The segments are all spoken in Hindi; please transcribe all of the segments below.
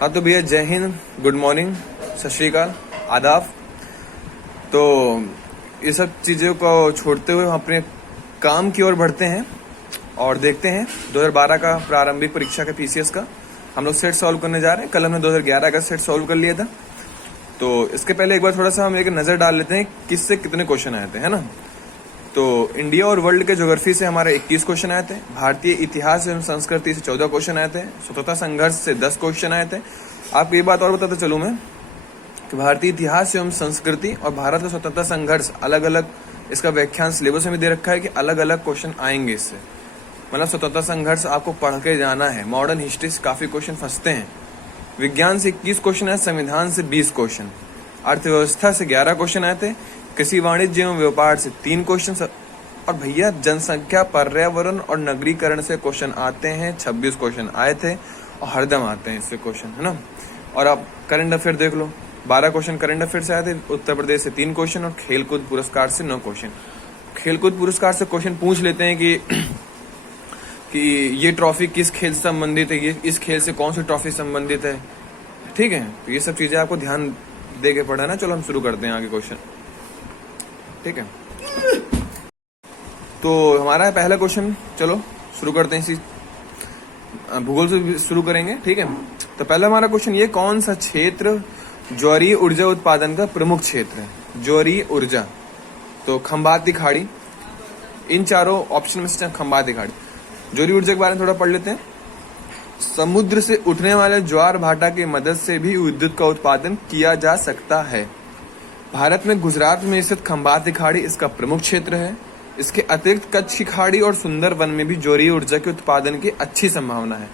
हाँ तो भैया, जय हिंद, गुड मॉर्निंग, सत श्री अकाल, आदाब। तो ये सब चीज़ों को छोड़ते हुए हम अपने काम की ओर बढ़ते हैं और देखते हैं 2012 का प्रारंभिक परीक्षा का पीसीएस का हम लोग सेट सॉल्व करने जा रहे हैं। कल हमने 2011 का सेट सॉल्व कर लिया था। तो इसके पहले एक बार थोड़ा सा हम एक नज़र डाल लेते हैं किससे कितने क्वेश्चन आए थे, है ना। तो इंडिया और वर्ल्ड के ज्योग्राफी से हमारे 21 क्वेश्चन आए थे। भारतीय इतिहास एवं संस्कृति से 14 क्वेश्चन आए थे। स्वतंत्रता संघर्ष से 10 क्वेश्चन आए थे। आपको ये बात और बताता चलूँ मैं कि भारतीय इतिहास एवं संस्कृति और भारत का स्वतंत्रता संघर्ष अलग अलग, इसका व्याख्यान सिलेबस में दे रखा है कि अलग अलग क्वेश्चन आएंगे इससे। मतलब स्वतंत्रता संघर्ष आपको पढ़ के जाना है। मॉडर्न हिस्ट्री से काफ़ी क्वेश्चन फंसते हैं। विज्ञान से 21 क्वेश्चन आए, संविधान से 20 क्वेश्चन, अर्थव्यवस्था से 11 क्वेश्चन आए थे, कृषि वाणिज्य एवं व्यापार से 3 क्वेश्चन, और भैया जनसंख्या, पर्यावरण और नगरीकरण से क्वेश्चन आते हैं। 26 क्वेश्चन आए थे और हरदम आते हैं इससे क्वेश्चन, है ना। और आप करंट अफेयर देख लो, 12 क्वेश्चन करंट अफेयर से आए थे। उत्तर प्रदेश से 3 क्वेश्चन और खेलकूद पुरस्कार से 9 क्वेश्चन। खेलकूद पुरस्कार से क्वेश्चन पूछ लेते हैं कि ये ट्रॉफी किस खेल से संबंधित है, ये इस खेल से कौन सी ट्रॉफी संबंधित है, ठीक है। तो ये सब चीजें आपको ध्यान दे के पढ़ा ना। चलो हम शुरू करते हैं आगे क्वेश्चन, ठीक है। तो हमारा पहला क्वेश्चन, चलो शुरू करते हैं। इसी भूगोल से शुरू करेंगे, ठीक है। तो पहला हमारा क्वेश्चन ये, कौन सा क्षेत्र ज्वारीय ऊर्जा उत्पादन का प्रमुख क्षेत्र है। ज्वारीय ऊर्जा, तो खंबाती खाड़ी, इन चारों ऑप्शन में से खंबाती खाड़ी। ज्वारीय ऊर्जा के बारे में थोड़ा पढ़ लेते हैं। समुद्र से उठने वाले ज्वार भाटा की मदद से भी विद्युत का उत्पादन किया जा सकता है। भारत में गुजरात में स्थित खंबाती खाड़ी इसका प्रमुख क्षेत्र है। इसके अतिरिक्त कच्छ की खाड़ी और सुंदरवन में भी ज्वारीय ऊर्जा के उत्पादन की अच्छी संभावना है।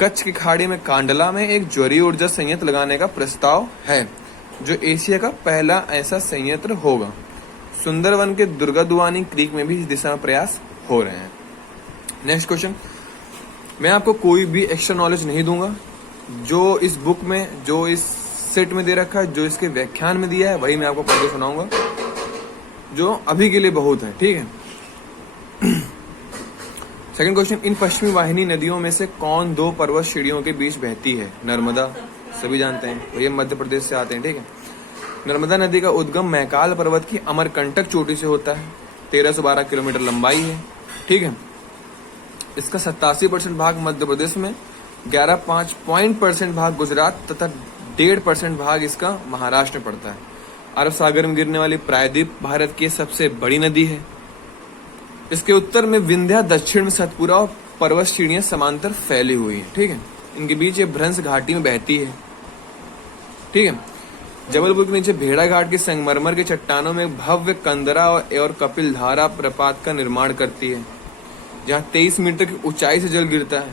कच्छ की खाड़ी में कांडला में एक ज्वारीय ऊर्जा संयंत्र लगाने का प्रस्ताव है, जो एशिया का पहला ऐसा संयंत्र होगा। सुंदरवन के दुर्गादुआनी क्रीक में भी इस दिशा में प्रयास हो रहे हैं। नेक्स्ट क्वेश्चन, मैं आपको कोई भी एक्स्ट्रा नॉलेज नहीं दूंगा। जो इस बुक में, जो इस सेट में दे रखा है, जो इसके व्याख्यान में दिया है, वही मैं आपको पढ़ के सुनाऊंगा, जो अभी के लिए बहुत है, ठीक है। सेकंड क्वेश्चन, इन पश्चिमी वाहिनी नदियों में से कौन 2 पर्वत श्रेणियों के बीच बहती है। नर्मदा, सभी जानते हैं, ये मध्य प्रदेश से आते हैं, ठीक है। नर्मदा नदी का उद्गम महाकाल पर्वत की अमरकंटक चोटी से होता है। 1312 किलोमीटर लंबाई है, ठीक है। इसका 87% भाग मध्य प्रदेश में, 11.5% भाग गुजरात तथा 1.5% भाग इसका महाराष्ट्र में पड़ता है। अरब सागर में गिरने वाली प्रायद्वीप भारत की सबसे बड़ी नदी है। इसके उत्तर में विंध्या, दक्षिण में सतपुरा और पर्वत श्रेणियां समांतर फैली हुई है, ठीक है। इनके बीच ये भ्रंश घाटी में बहती है, ठीक है। जबलपुर के नीचे भेड़ा घाट के संगमरमर के चट्टानों में भव्य कंदरा और कपिल धारा प्रपात का निर्माण करती है, जहाँ 23 मीटर की ऊंचाई से जल गिरता है।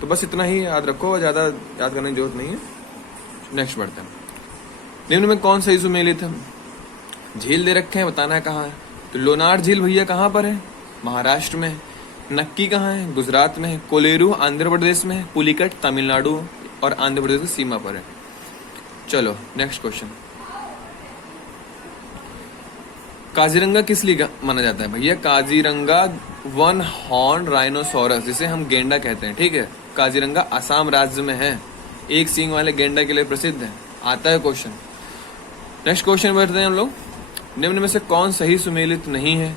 तो बस इतना ही याद रखो, ज्यादा याद करने की जरूरत नहीं है। नेक्स्ट बढ़ते हैं। निम्न में कौन सही सुमेलित है। झील दे रखे हैं, बताना है कहाँ है। तो लोनार झील भैया कहाँ पर है, महाराष्ट्र में है। नक्की कहाँ है, गुजरात में है। कोलेरू आंध्र प्रदेश में है। पुलिकट तमिलनाडु और आंध्र प्रदेश की सीमा पर है। चलो नेक्स्ट क्वेश्चन, काजीरंगा किस लिए माना जाता है भैया। काजीरंगा वन हॉर्न राइनोसोरस, जिसे हम गेंडा कहते हैं, ठीक है। काजीरंगा असम राज्य में है। एक सींग वाले गेंडा के लिए प्रसिद्ध है। आता है क्वेश्चन। नेक्स्ट क्वेश्चन बढ़ते हैं हम लोग। निम्न में से कौन सही सुमेलित नहीं है।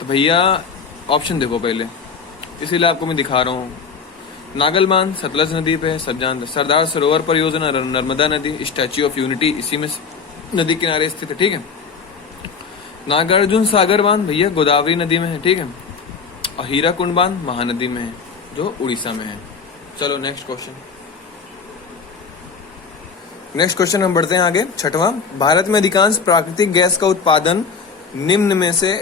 तो भैया ऑप्शन देखो पहले, इसीलिए आपको मैं दिखा रहा हूँ। नागल बांध सतलज नदी पे है, सब जानते। सरदार सरोवर परियोजना नर्मदा नदी। स्टैच्यू ऑफ यूनिटी इसी में नदी किनारे स्थित है, ठीक है। नागार्जुन सागर बांध भैया गोदावरी नदी में है, ठीक है। और हीराकुंड बांध महानदी में है, जो उड़ीसा में है। चलो नेक्स्ट क्वेश्चन। नेक्स्ट क्वेश्चन हम बढ़ते हैं आगे। छठवां, भारत में अधिकांश प्राकृतिक गैस का उत्पादन निम्न में से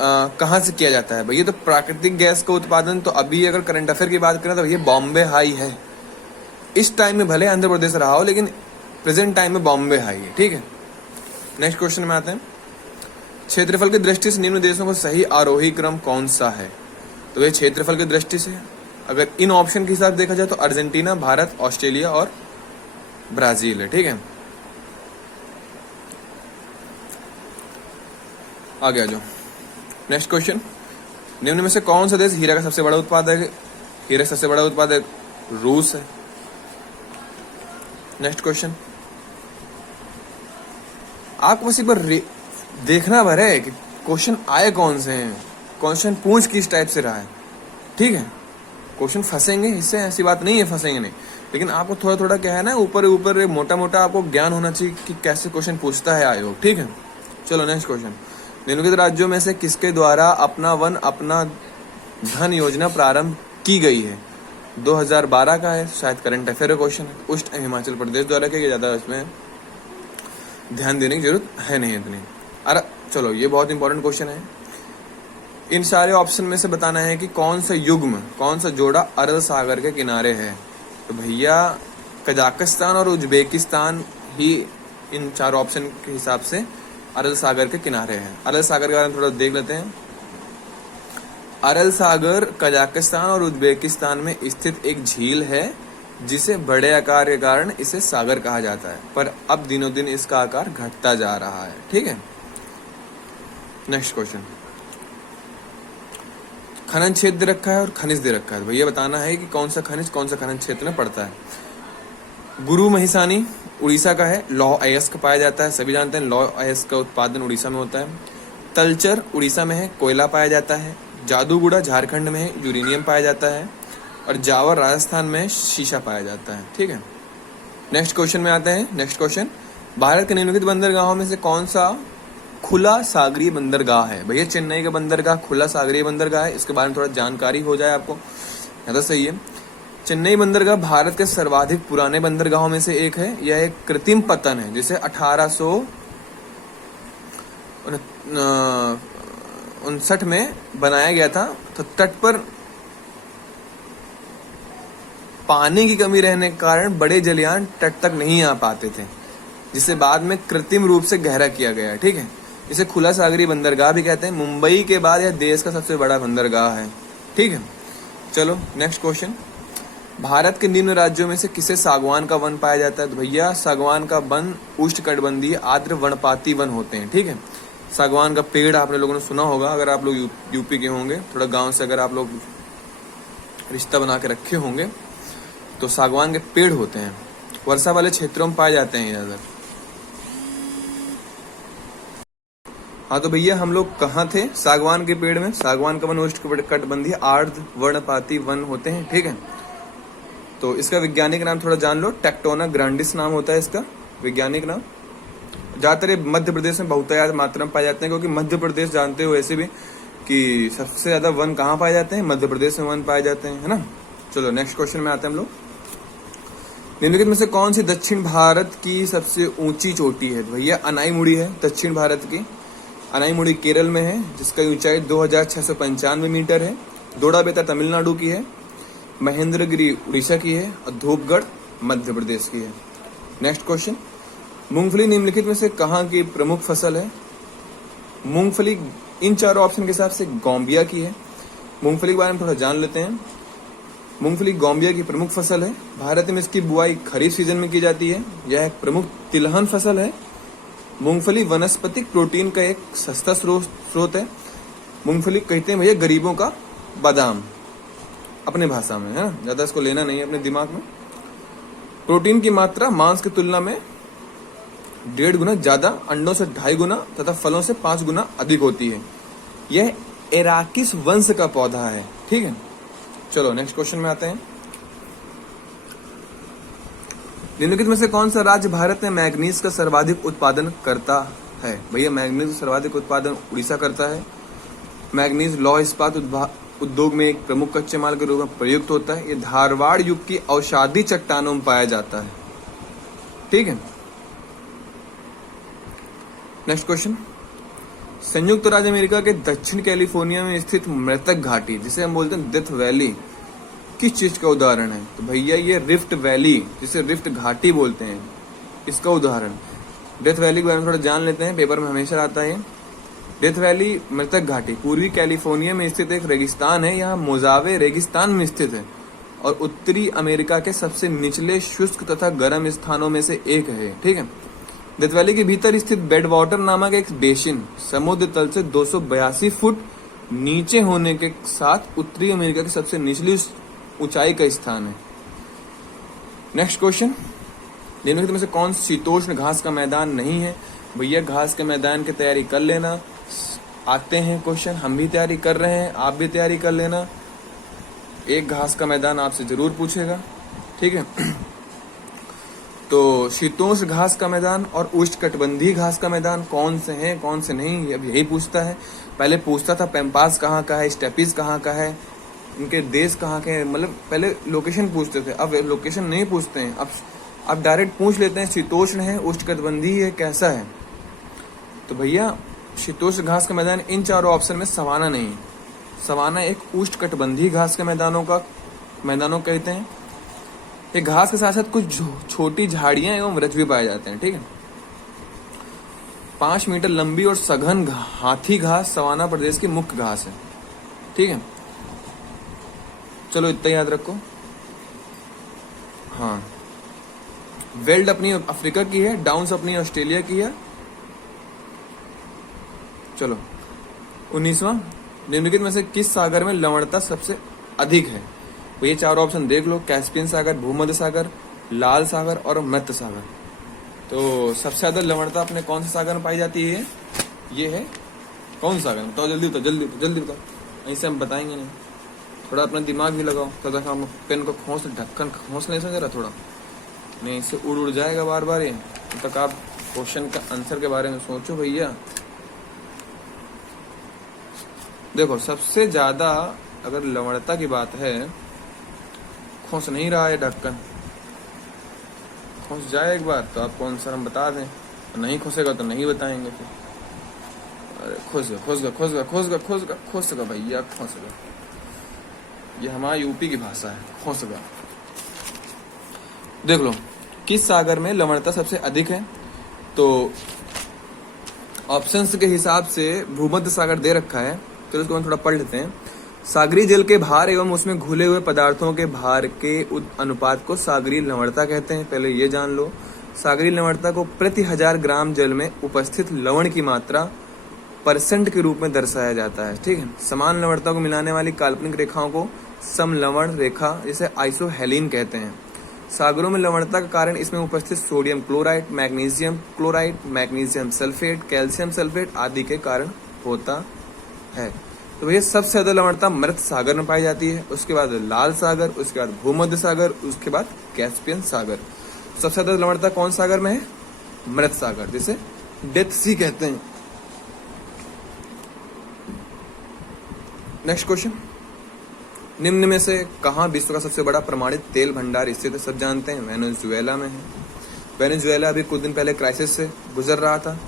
कहाँ से किया जाता है भैया। तो प्राकृतिक गैस का उत्पादन, तो अभी अगर करंट अफेयर की बात करें तो ये बॉम्बे हाई है। इस टाइम में भले आंध्र प्रदेश रहा हो, लेकिन प्रेजेंट टाइम में बॉम्बे हाई है, ठीक है। नेक्स्ट क्वेश्चन में आते हैं। क्षेत्रफल की दृष्टि से निम्न देशों का सही आरोही क्रम कौन सा है। तो ये क्षेत्रफल की दृष्टि से अगर इन ऑप्शन के हिसाब देखा जाए तो अर्जेंटीना, भारत, ऑस्ट्रेलिया और ब्राजील है, ठीक है। आगे आ जाओ। नेक्स्ट क्वेश्चन, निम्न में से कौन सा देश हीरा का सबसे बड़ा उत्पादक है। हीरा का सबसे बड़ा उत्पादक रूस है। Next question. आपको बस एक बार देखना भर है कि क्वेश्चन आए कौन से हैं, क्वेश्चन पूछ किस टाइप से रहा है, ठीक है। क्वेश्चन फंसेंगे, इससे ऐसी बात नहीं है फंसेंगे नहीं, लेकिन आपको थोड़ा थोड़ा क्या है ना, ऊपर ऊपर मोटा मोटा आपको ज्ञान होना चाहिए कि कैसे क्वेश्चन पूछता है आयोग, ठीक है। चलो नेक्स्ट क्वेश्चन। निम्नलिखित राज्यों में से किसके द्वारा अपना वन अपना धन योजना प्रारंभ की गई है? 2012 का है, शायद करंट अफेयर का क्वेश्चन है। उष्ट हिमाचल प्रदेश द्वारा किया, ज्यादा इसमें ध्यान देने की जरूरत है नहीं इतनी। अरे चलो, ये बहुत इंपॉर्टेंट क्वेश्चन है। इन सारे ऑप्शन में से बताना है कि कौन सा युग्म, कौन सा जोड़ा अरल सागर के किनारे है। तो भैया कजाकिस्तान और उज्बेकिस्तान ही इन चार ऑप्शन के हिसाब से अरल सागर के किनारे हैं। अरल सागर के बारे में थोड़ा देख लेते हैं। अरल सागर कजाकिस्तान और उज्बेकिस्तान में स्थित एक झील है जिसे बड़े आकार के कारण इसे सागर कहा जाता है, पर अब दिनों दिन इसका आकार घटता जा रहा है, ठीक है। Next question. खनन क्षेत्र दे रखा है और खनिज दे रखा है। भैया बताना है कि कौन सा खनिज कौन सा खनन क्षेत्र में पड़ता है। गुरु महिसानी उड़ीसा का है, लौह अयस्क पाया जाता है, सभी जानते हैं लौह अयस्क का उत्पादन उड़ीसा में होता है। तलचर उड़ीसा में है, कोयला पाया जाता है। जादूगुड़ा झारखंड में है, यूरेनियम पाया जाता है। और जावर राजस्थान में शीशा पाया जाता है, ठीक है। नेक्स्ट क्वेश्चन में आते हैं। नेक्स्ट क्वेश्चन, भारत के निम्नलिखित बंदरगाहों में से कौन सा खुला सागरीय बंदरगाह है? भैया चेन्नई का बंदरगाह खुला सागरीय बंदरगाह है, इसके बारे में थोड़ा जानकारी हो जाए आपको, ज्यादा सही है। चेन्नई बंदरगाह भारत के सर्वाधिक पुराने बंदरगाहों में से एक है। यह एक कृत्रिम पतन है जिसे 1859 में बनाया गया था। तो तट पर पानी की कमी रहने के कारण बड़े जलयान तट तक नहीं आ पाते थे, जिसे बाद में कृत्रिम रूप से गहरा किया गया है, ठीक है। इसे खुला सागरीय बंदरगाह भी कहते हैं। मुंबई के बाद यह देश का सबसे बड़ा बंदरगाह है, ठीक है। चलो नेक्स्ट क्वेश्चन। भारत के निम्न राज्यों में से किसे सागवान का वन पाया जाता है? तो भैया सागवान का वन उष्णकटिबंधीय आर्द्र वनपाती वन होते हैं, ठीक है। सागवान का पेड़ आपने लोगों ने सुना होगा, अगर आप लोग यूपी के होंगे, थोड़ा गांव से अगर आप लोग रिश्ता बना के रखे होंगे तो सागवान के पेड़ होते हैं, वर्षा वाले क्षेत्रों में पाए जाते हैं ज्यादा। हाँ तो भैया हम लोग कहाँ थे? सागवान के पेड़ में। सागवान का वन उष्णकटिबंधीय आर्द्र वर्णपाती वन होते हैं, ठीक है। तो इसका वैज्ञानिक नाम थोड़ा जान लो, टेक्टोना ग्रांडिस नाम होता है इसका वैज्ञानिक नाम। ज्यादातर मध्य प्रदेश में बहुतायत मात्रा में पाए जाते हैं, क्योंकि मध्य प्रदेश जानते हो ऐसे भी कि सबसे ज्यादा वन कहाँ पाए जाते हैं? मध्य प्रदेश में वन पाए जाते हैं, है ना। चलो नेक्स्ट क्वेश्चन में आते हैं हम लोग। निम्नलिखित में से कौन सी दक्षिण भारत की सबसे ऊंची चोटी है? तो भैया अनाईमुड़ी है दक्षिण भारत की। अनाईमुड़ी केरल में है, जिसका ऊंचाई 2695 मीटर है। दोडाबेता तमिलनाडु की है। महेंद्रगिरी उड़ीसा की है और धूपगढ़ मध्य प्रदेश की है। Next question. मूंगफली निम्नलिखित में से कहाँ की प्रमुख फसल है? मूंगफली इन चारों ऑप्शन के हिसाब से गोम्बिया की है। मूंगफली के बारे में थोड़ा जान लेते हैं। मूंगफली गोम्बिया की प्रमुख फसल है। भारत में इसकी बुआई खरीफ सीजन में की जाती है। यह एक प्रमुख तिलहन फसल है। मूंगफली वनस्पतिक प्रोटीन का एक सस्ता स्रोत है। मूंगफली कहते हैं भैया गरीबों का बादाम अपने भाषा में, है ना, ज्यादा इसको लेना नहीं है अपने दिमाग में। प्रोटीन की मात्रा मांस की तुलना में 1.5 गुना ज्यादा, अंडों से 2.5 गुना तथा फलों से 5 गुना अधिक होती है। यह एराकिस वंश का पौधा है, ठीक है। चलो नेक्स्ट क्वेश्चन में आते हैं। निम्नलिखित में से कौन सा राज्य भारत में मैग्नीज का सर्वाधिक उत्पादन करता है? भैया मैग्नीज का सर्वाधिक उत्पादन उड़ीसा करता है। मैग्नीज लौह इस्पात उद्योग में एक प्रमुख कच्चे माल के रूप में प्रयुक्त होता है। ये धारवाड़ युग की औषधि चट्टानों में पाया जाता है, ठीक है। Next question. संयुक्त राज्य अमेरिका के दक्षिण कैलिफोर्निया में स्थित मृतक घाटी, जिसे हम बोलते हैं डेथ वैली, किस चीज का उदाहरण है? तो भैया ये रिफ्ट वैली, जिसे रिफ्ट घाटी बोलते हैं, इसका उदाहरण। डेथ वैली के बारे में थोड़ा जान लेते हैं, पेपर में हमेशा आता है। डेथ वैली मृतक घाटी पूर्वी कैलिफोर्निया में स्थित एक रेगिस्तान है। यहाँ मोजावे रेगिस्तान में स्थित है और उत्तरी अमेरिका के सबसे निचले शुष्क तथा गर्म स्थानों में से एक है, ठीक है। डेथ वैली के भीतर स्थित बेड वाटर नामक एक बेसिन समुद्र तल से 282 फुट नीचे होने के साथ उत्तरी अमेरिका की सबसे निचली ऊंचाई का स्थान है। Next question. निम्नलिखित में से कौन शीतोष्ण घास का मैदान नहीं है? भैया घास के मैदान की तैयारी कर लेना, आते हैं क्वेश्चन, हम भी तैयारी कर रहे हैं, आप भी तैयारी कर लेना। एक घास का मैदान आपसे जरूर पूछेगा, ठीक है। तो शीतोष्ण घास का मैदान और उष्णकटिबंधीय घास का मैदान कौन से हैं, कौन से नहीं, अब यही पूछता है। पहले पूछता था पैम्पास कहाँ का है, स्टेपीज कहाँ का है, इनके देश कहाँ के हैं, मतलब पहले लोकेशन पूछते थे, अब लोकेशन नहीं पूछते हैं, अब डायरेक्ट पूछ लेते हैं शीतोष्ण है, उष्णकटिबंधीय है, कैसा है। तो भैया शीतोष्ण घास का मैदान इन चारों ऑप्शन में सवाना नहीं है। सवाना एक उष्णकटिबंधीय घास के मैदानों कहते हैं। ये घास के साथ साथ कुछ छोटी झाड़ियां एवं वृक्ष भी पाए जाते हैं, ठीक है। 5 मीटर लंबी और सघन हाथी घास सवाना प्रदेश की मुख्य घास है, ठीक है। चलो इतना याद रखो। हाँ, वेल्ड अपनी अफ्रीका की है, डाउन्स अपनी ऑस्ट्रेलिया की है। चलो 19वां, निम्नलिखित में से किस सागर में लवणता सबसे अधिक है? तो ये चार ऑप्शन देख लो, कैस्पियन सागर, भूमध्य सागर, लाल सागर और मृत सागर। तो सबसे ज्यादा लवणता अपने कौन से सागर में पाई जाती है? ये है कौन सागर में? बताओ जल्दी बताओ, जल्दी बताओ, ऐसे हम बताएंगे नहीं। थोड़ा अपना दिमाग भी लगाओ, तब हम पेन को ढक्कन खोस नहीं समझ रहा थोड़ा, नहीं इससे उड़ जाएगा बार बार ये। तब तक आप क्वेश्चन का आंसर के बारे में सोचो भैया। देखो सबसे ज्यादा अगर लवणता की बात है, खोस नहीं रहा है ढक्कन, खोस जाए एक बार तो आपको आंसर हम बता दें, नहीं खोसेगा तो नहीं बताएंगे फिर। अरे खोसेगा भैया, खोसेगा। ये हमारी यूपी की भाषा है, खोसेगा। देख लो किस सागर में लवणता सबसे अधिक है। तो ऑप्शंस के हिसाब से भूमध्य सागर दे रखा है, तो इसको हम थोड़ा पढ़ लेते हैं। सागरीय जल के भार एवं उसमें घुले हुए पदार्थों के भार के अनुपात को सागरीय लवणता कहते हैं, पहले ये जान लो। सागरीय लवणता को प्रति 1000 ग्राम जल में उपस्थित लवण की मात्रा परसेंट के रूप में दर्शाया जाता है, ठीक है। समान लवणता को मिलाने वाली काल्पनिक रेखाओं को समलवण रेखा, जिसे आइसोहेलिन कहते हैं। सागरों में लवणता का कारण इसमें उपस्थित sodium chloride, magnesium chloride, magnesium sulphate, calcium sulphate आदि के कारण होता है। तो भैया सबसे ज्यादा लवणता मृत सागर में पाई जाती है, उसके बाद लाल सागर, उसके बाद भूमध्य सागर, उसके बाद कैस्पियन सागर। सबसे ज्यादा लवणता कौन सागर में है? मृत सागर, जिसे डेथ सी कहते हैं। नेक्स्ट क्वेश्चन, निम्न में से कहाँ विश्व का सबसे बड़ा प्रमाणित तेल भंडार स्थित है? सब जानते हैं वेनेजुएला में है। वेनेजुएला अभी कुछ दिन पहले क्राइसिस से गुजर रहा था।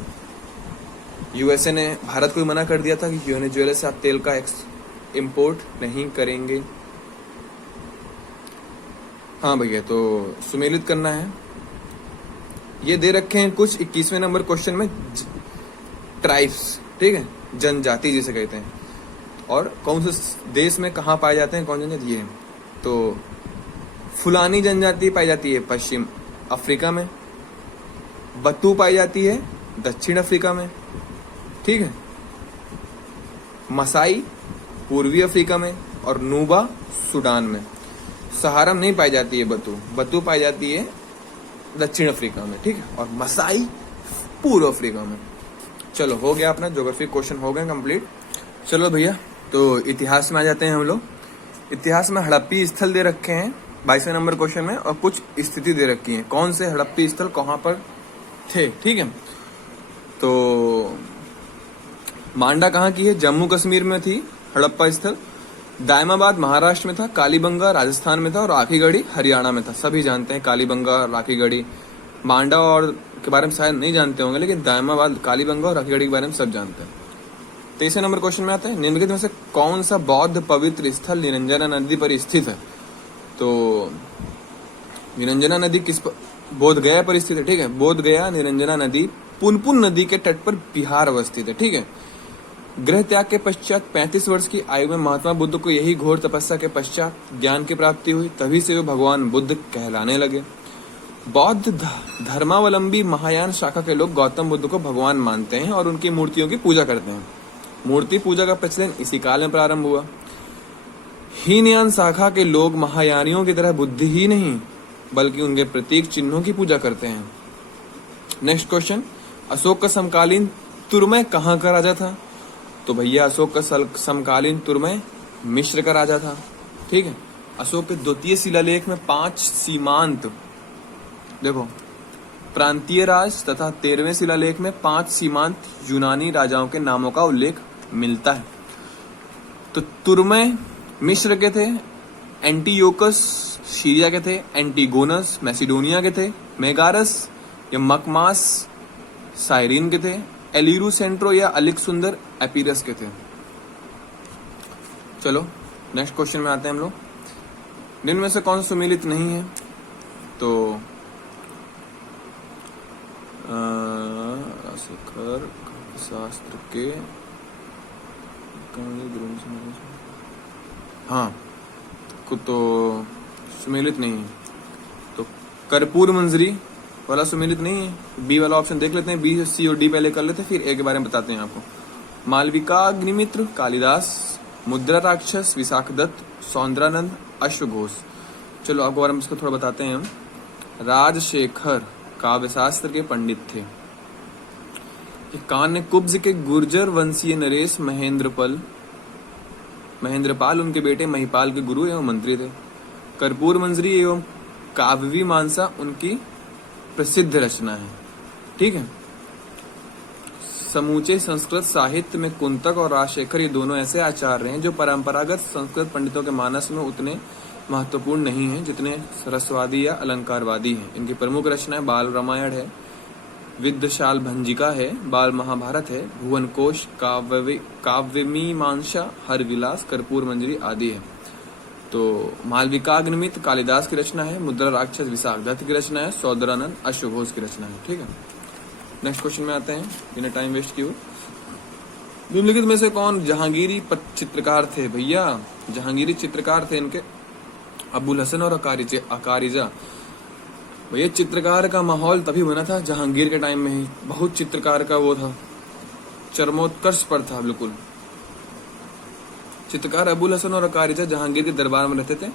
यूएसए ने भारत को भी मना कर दिया था कि वेनेजुएला से आप तेल का इंपोर्ट नहीं करेंगे। हाँ भैया, तो सुमेलित करना है। ये दे रखे हैं कुछ 21वें नंबर क्वेश्चन में ट्राइब्स, ठीक है, जनजाति जिसे कहते हैं, और कौन से देश में कहाँ पाए जाते हैं, कौन जनजाति है। तो फुलानी जनजाति पाई जाती है पश्चिम अफ्रीका में, बत्तू पाई जाती है दक्षिण अफ्रीका में, ठीक है, मसाई पूर्वी अफ्रीका में, और नूबा सूडान में। सहारा में नहीं पाई जाती है बत्तू पाई जाती है दक्षिण अफ्रीका में, ठीक है, और मसाई पूर्व अफ्रीका में। चलो हो गया अपना ज्योग्राफी क्वेश्चन हो गए कंप्लीट। चलो भैया, तो इतिहास में आ जाते हैं हम लोग। इतिहास में हड़प्पी स्थल दे रखे हैं 22वें नंबर क्वेश्चन में, और कुछ स्थिति दे रखी है, कौन से हड़प्पी स्थल कहाँ पर थे, ठीक है। तो मांडा कहाँ की है? जम्मू कश्मीर में थी हड़प्पा स्थल। दायमाबाद महाराष्ट्र में था, कालीबंगा राजस्थान में था, और राखीगढ़ी हरियाणा में था। सभी जानते हैं कालीबंगा, राखीगढ़ी। मांडा और के बारे में शायद नहीं जानते होंगे, लेकिन दायमाबाद, कालीबंगा और राखीगढ़ी के बारे में सब जानते हैं। 23वें नंबर क्वेश्चन में आता है, निम्नलिखित में से कौन सा बौद्ध पवित्र स्थल निरंजना नदी पर स्थित है? तो निरंजना नदी बोध गया पर स्थित है, ठीक है। बोध गया निरंजना नदी पुनपुन नदी के तट पर बिहार अवस्थित है, ठीक है। गृह त्याग के पश्चात 35 वर्ष की आयु में महात्मा बुद्ध को यही घोर तपस्या के पश्चात ज्ञान की प्राप्ति हुई, तभी से वे भगवान बुद्ध कहलाने लगे। बौद्ध धर्मावलंबी महायान शाखा के लोग गौतम बुद्ध को भगवान मानते हैं और उनकी मूर्तियों की पूजा करते हैं। मूर्ति पूजा का प्रचलन इसी काल में प्रारंभ हुआ। हीनयान शाखा के लोग महायानियों की तरह बुद्धि ही नहीं बल्कि उनके प्रतीक चिन्हों की पूजा करते हैं। नेक्स्ट क्वेश्चन, अशोक का समकालीन तुर्मय कहाँ का राजा था? तो भैया अशोक का समकालीन तुर्मय मिस्र का राजा था। ठीक है। अशोक के द्वितीय शिलालेख में 5 सीमांत, देखो, प्रांतीय राज तथा 13वें शिलालेख में 5 सीमांत यूनानी राजाओं के नामों का उल्लेख मिलता है। तो तुर्मय मिस्र के थे, एंटीयोकस सीरिया के थे, एंटीगोनस मैसिडोनिया के थे, मेगारस या मकमास साइरिन के थे, एलिरू सेंट्रो या अलेक्सुंदर एपीरस के थे। चलो नेक्स्ट क्वेश्चन में आते हैं हम लोग। निम्न में से कौन सुमेलित नहीं है? तो राशिखर शास्त्र के हाँ तो सुमेलित नहीं है। तो कर्पूर मंजरी वाला सुमेलित नहीं है। बी वाला ऑप्शन देख लेते हैं, बी, सी और डी पहले कर लेते हैं, फिर ए के बारे में बताते हैं आपको। मालविका अग्निमित्र, कालिदास, मुद्रा राक्षस, विशाखदत्त, सौंदरानंद, अश्वघोष। चलो आपको बारे में इसको थोड़ा बताते हैं हम। राजशेखर काव्यशास्त्र के पंडित थे। कान्य कुब्ज के गुर्जर वंशीय नरेश महेंद्रपाल उनके बेटे महिपाल के गुरु एवं मंत्री थे। कर्पूर मंजरी एवं काव्यवी मानसा उनकी प्रसिद्ध रचना है। ठीक है। समूचे संस्कृत साहित्य में कुंतक और राजशेखर ये दोनों ऐसे आचार्य हैं जो परंपरागत संस्कृत पंडितों के मानस में उतने महत्वपूर्ण नहीं हैं जितने रसवादी या अलंकारवादी हैं। इनकी प्रमुख रचनाएं बाल रामायण है, विद्यशाल भंजिका है, बाल महाभारत है, भुवन कोश, काव्यमीमांसा, हर विलास, कर्पूर मंजरी आदि है। तो मालविकाग्निमित्र कालिदास की रचना है, मुद्रा राक्षस विशाखदत्त की रचना है, सौंदरानंद अश्वघोष की रचना है। ठीक है। नेक्स्ट क्वेश्चन में आते हैं बिना टाइम वेस्ट किए। निम्नलिखित में से कौन जहांगीरी चित्रकार थे? भैया जहांगीरी चित्रकार थे इनके अबुल हसन और अकारिजा। भैया चित्रकार का माहौल तभी बना था जहांगीर के टाइम में ही। बहुत चित्रकार का वो था, चरमोत्कर्ष पर था बिल्कुल। चित्रकार अबुल हसन और अकारिजा जहांगीर के दरबार में रहते थे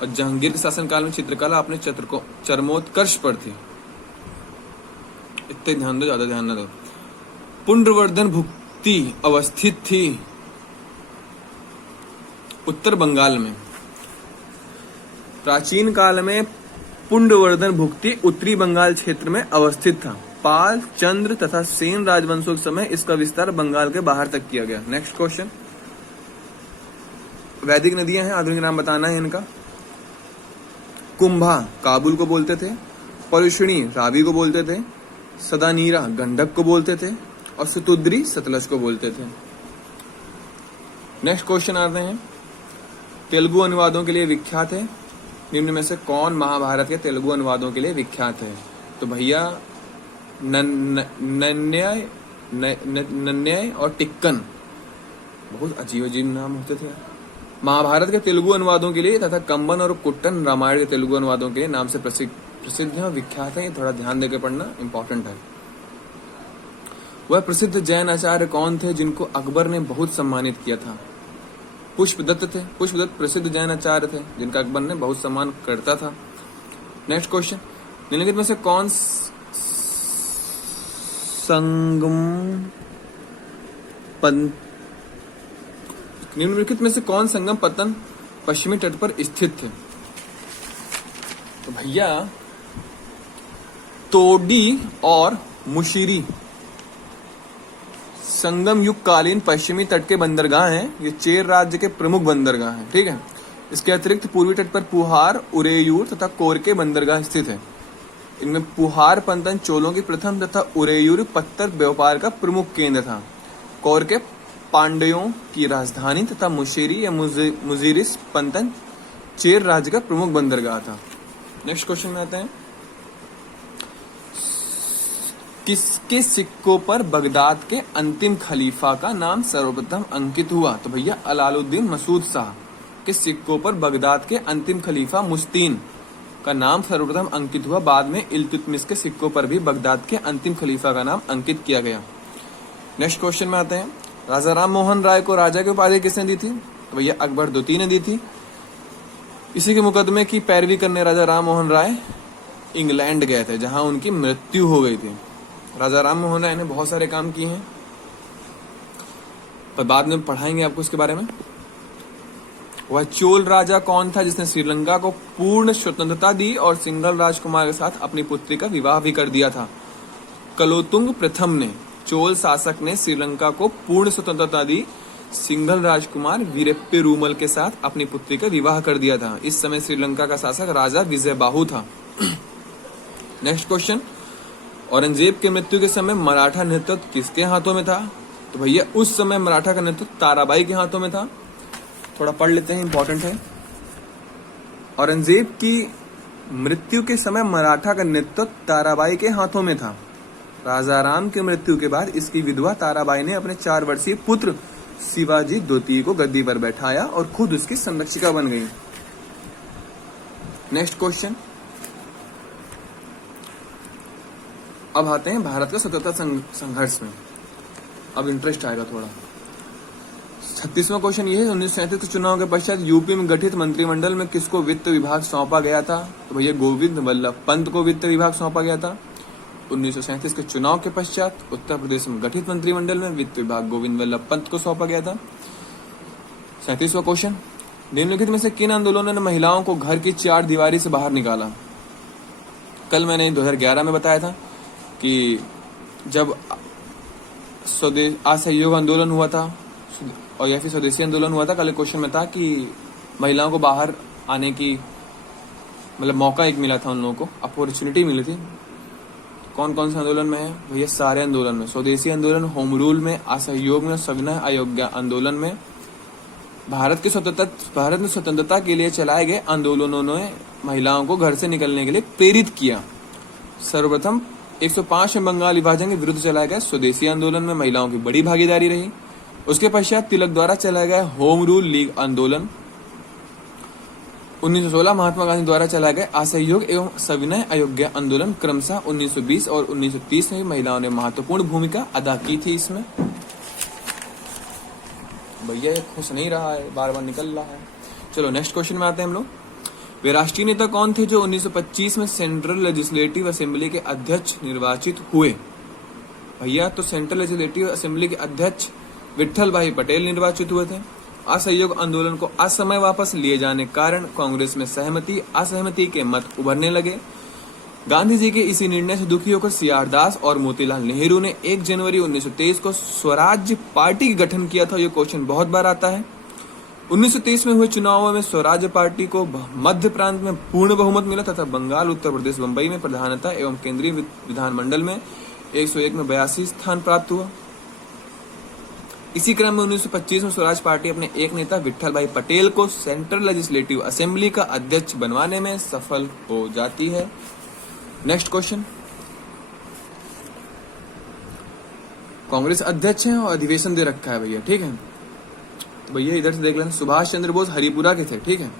और जहांगीर के शासनकाल में चित्रकला अपने चरमोत्कर्ष पर थी। इतने ध्यान दो, ज्यादा ध्यान न दो। पुंड्रवर्धन भुक्ति अवस्थित थी उत्तर बंगाल में। प्राचीन काल में पुंड्रवर्धन भुक्ति उत्तरी बंगाल क्षेत्र में अवस्थित था। पाल, चंद्र तथा सेन राजवंशों के समय इसका विस्तार बंगाल के बाहर तक किया गया। नेक्स्ट क्वेश्चन, वैदिक नदियां हैं, आधुनिक नाम बताना है इनका। कुंभा काबुल को बोलते थे, परुषणी रावी को बोलते थे, सदानीरा गंडक को बोलते थे और सतुद्री सतलज को बोलते थे। नेक्स्ट क्वेश्चन आते हैं, तेलुगु अनुवादों के लिए विख्यात है। निम्न में से कौन महाभारत के तेलुगु अनुवादों के लिए विख्यात है? तो भैया नन्याय और टिक्कन, बहुत अजीब अजीब नाम होते थे महाभारत के तेलुगु अनुवादों के लिए, तथा कंबन और कुट्टन रामायण के तेलुगु अनुवादों के लिए नाम से प्रसिद्ध है और विख्यात है। ये थोड़ा ध्यान देकर पढ़ना इंपॉर्टेंट है। वह प्रसिद्ध जैन आचार्य कौन थे जिनको अकबर ने बहुत सम्मानित किया था? पुष्पदत्त थे। पुष्पदत्त प्रसिद्ध जैन आचार्य थे जिनका अकबर ने बहुत सम्मान करता था। नेक्स्ट क्वेश्चन, निम्नलिखित में से कौन निम्नलिखित में से कौन संगम पतन पश्चिमी तट पर स्थित थे? तो भैया तोडी और मुशीरी संगम युग कालीन पश्चिमी तट के बंदरगाह हैं। ये चेर राज्य के प्रमुख बंदरगाह हैं। ठीक है। इसके अतिरिक्त पूर्वी तट पर पुहार, उरेयूर तथा कोरके बंदरगाह स्थित है। इनमें पुहार पंतन चोलों की प्रथम तथा उरेयूर पत्थर व्यापार का प्रमुख केंद्र था। कोरके पांड्यों की राजधानी तथा मुशेरी या मुजीरिस पंतन चेर राज्य का प्रमुख बंदरगाह था। नेक्स्ट क्वेश्चन में आते हैं, किसके सिक्कों पर बगदाद के अंतिम खलीफा का नाम सर्वप्रथम अंकित हुआ? तो भैया अलाउद्दीन मसूद शाह के सिक्कों पर बगदाद के अंतिम खलीफा मुस्तीन का नाम सर्वप्रथम अंकित हुआ। बाद में इल्तुतमिश के सिक्कों पर भी बगदाद के अंतिम खलीफा का नाम अंकित किया गया। नेक्स्ट क्वेश्चन में आते हैं, राजा राम मोहन राय को राजा की उपाधि किसने दी थी? तो भैया अकबर द्वितीय ने दी थी। इसी के मुकदमे की पैरवी करने राजा राम मोहन राय इंग्लैंड गए थे, जहां उनकी मृत्यु हो गई थी। राजा राम मोहन राय ने बहुत सारे काम किए हैं, पर बाद में पढ़ाएंगे आपको इसके बारे में। वह चोल राजा कौन था जिसने श्रीलंका को पूर्ण स्वतंत्रता दी और सिंघल राजकुमार के साथ अपनी पुत्री का विवाह भी कर दिया था? कलोतुंग प्रथम ने, चोल शासक ने श्रीलंका को पूर्ण स्वतंत्रता दी, सिंघल राजकुमार वीरप्पेरुमल के साथ अपनी पुत्री का विवाह कर दिया था। इस समय श्रीलंका का शासक राजा विजयबाहु था। नेक्स्ट क्वेश्चन, औरंगजेब के मृत्यु के समय मराठा नेतृत्व किसके हाथों में था? तो भैया उस समय मराठा का नेतृत्व ताराबाई के हाथों में था। थोड़ा पढ़ लेते हैं, इंपॉर्टेंट है। औरंगजेब की मृत्यु के समय मराठा का नेतृत्व ताराबाई के हाथों में था। राजा राम की मृत्यु के बाद इसकी विधवा ताराबाई ने अपने 4 वर्षीय पुत्र शिवाजी द्वितीय को गद्दी पर बैठाया और खुद उसकी संरक्षिका बन गई। नेक्स्ट क्वेश्चन, अब आते हैं भारत का स्वतंत्रता संघर्ष में। अब इंटरेस्ट आएगा थोड़ा। 36वां क्वेश्चन ये है, 1937 के चुनाव के पश्चात यूपी में गठित मंत्रिमंडल में किसको वित्त विभाग सौंपा गया था? तो भैया गोविंद वल्लभ पंत को वित्त विभाग सौंपा गया था। 1937 के चुनाव के पश्चात उत्तर प्रदेश में गठित मंत्रिमंडल में वित्त विभाग गोविंद वल्लभ पंत को सौंपा गया था। 37वां क्वेश्चन, निम्नलिखित में से किन आंदोलनों ने महिलाओं को घर की 4 दीवारी से बाहर निकाला? कल मैंने 2011 में बताया था कि जब असहयोग आंदोलन हुआ था और या फिर स्वदेशी आंदोलन हुआ था, कल क्वेश्चन में था कि महिलाओं को बाहर आने की मतलब मौका एक मिला था, उन लोगों को अपॉर्चुनिटी मिली थी। कौन कौन से आंदोलन में है भैया? सारे आंदोलन में, स्वदेशी आंदोलन, होम रूल में, असहयोग में, सविनय अयोग्य आंदोलन में। भारत में स्वतंत्रता के लिए चलाए गए आंदोलनों ने महिलाओं को घर से निकलने के लिए प्रेरित किया। सर्वप्रथम 105 में बंगाल विभाजन के विरुद्ध चलाए गए स्वदेशी आंदोलन में महिलाओं की बड़ी भागीदारी रही। उसके पश्चात तिलक द्वारा चलाया गया होम रूल लीग आंदोलन। 1916 महात्मा गांधी द्वारा चलाए गए असहयोग एवं सविनय अयोग्य आंदोलन क्रमशः 1920 और 1930 में महिलाओं ने महत्वपूर्ण भूमिका अदा की थी। इसमें भैया ये खुश नहीं रहा है, बार बार निकल रहा है। चलो नेक्स्ट क्वेश्चन में आते हैं हम लोग। वे राष्ट्रीय नेता कौन थे जो 1925 में सेंट्रल लेजिस्लेटिव असेंबली के अध्यक्ष निर्वाचित हुए? भैया तो सेंट्रल लेजिस्लेटिव असेंबली के अध्यक्ष विट्ठल भाई पटेल निर्वाचित हुए थे। असहयोग आंदोलन को असमय वापस लिए जाने के कारण कांग्रेस में असहमति के मत उभरने लगे। गांधी जी के इसी निर्णय से दुखी होकर सीआर दास और मोतीलाल नेहरू ने 1 जनवरी 1923 को स्वराज्य पार्टी का गठन किया था। ये क्वेश्चन बहुत बार आता है। 1923 में हुए चुनावों में स्वराज्य पार्टी को मध्य प्रांत में पूर्ण बहुमत मिला तथा बंगाल, उत्तर प्रदेश, बंबई में प्रधानता एवं केंद्रीय विधानमंडल में 101 में 82 स्थान प्राप्त हुआ। इसी क्रम में 1925 में स्वराज पार्टी अपने एक नेता विट्ठल भाई पटेल को सेंट्रल लेजिस्लेटिव असेंबली का अध्यक्ष बनवाने में सफल हो जाती है। नेक्स्ट क्वेश्चन, कांग्रेस अध्यक्ष है और अधिवेशन दे रखा है भैया, ठीक है। तो भैया इधर से देख लेना, सुभाष चंद्र बोस हरिपुरा के थे, ठीक है।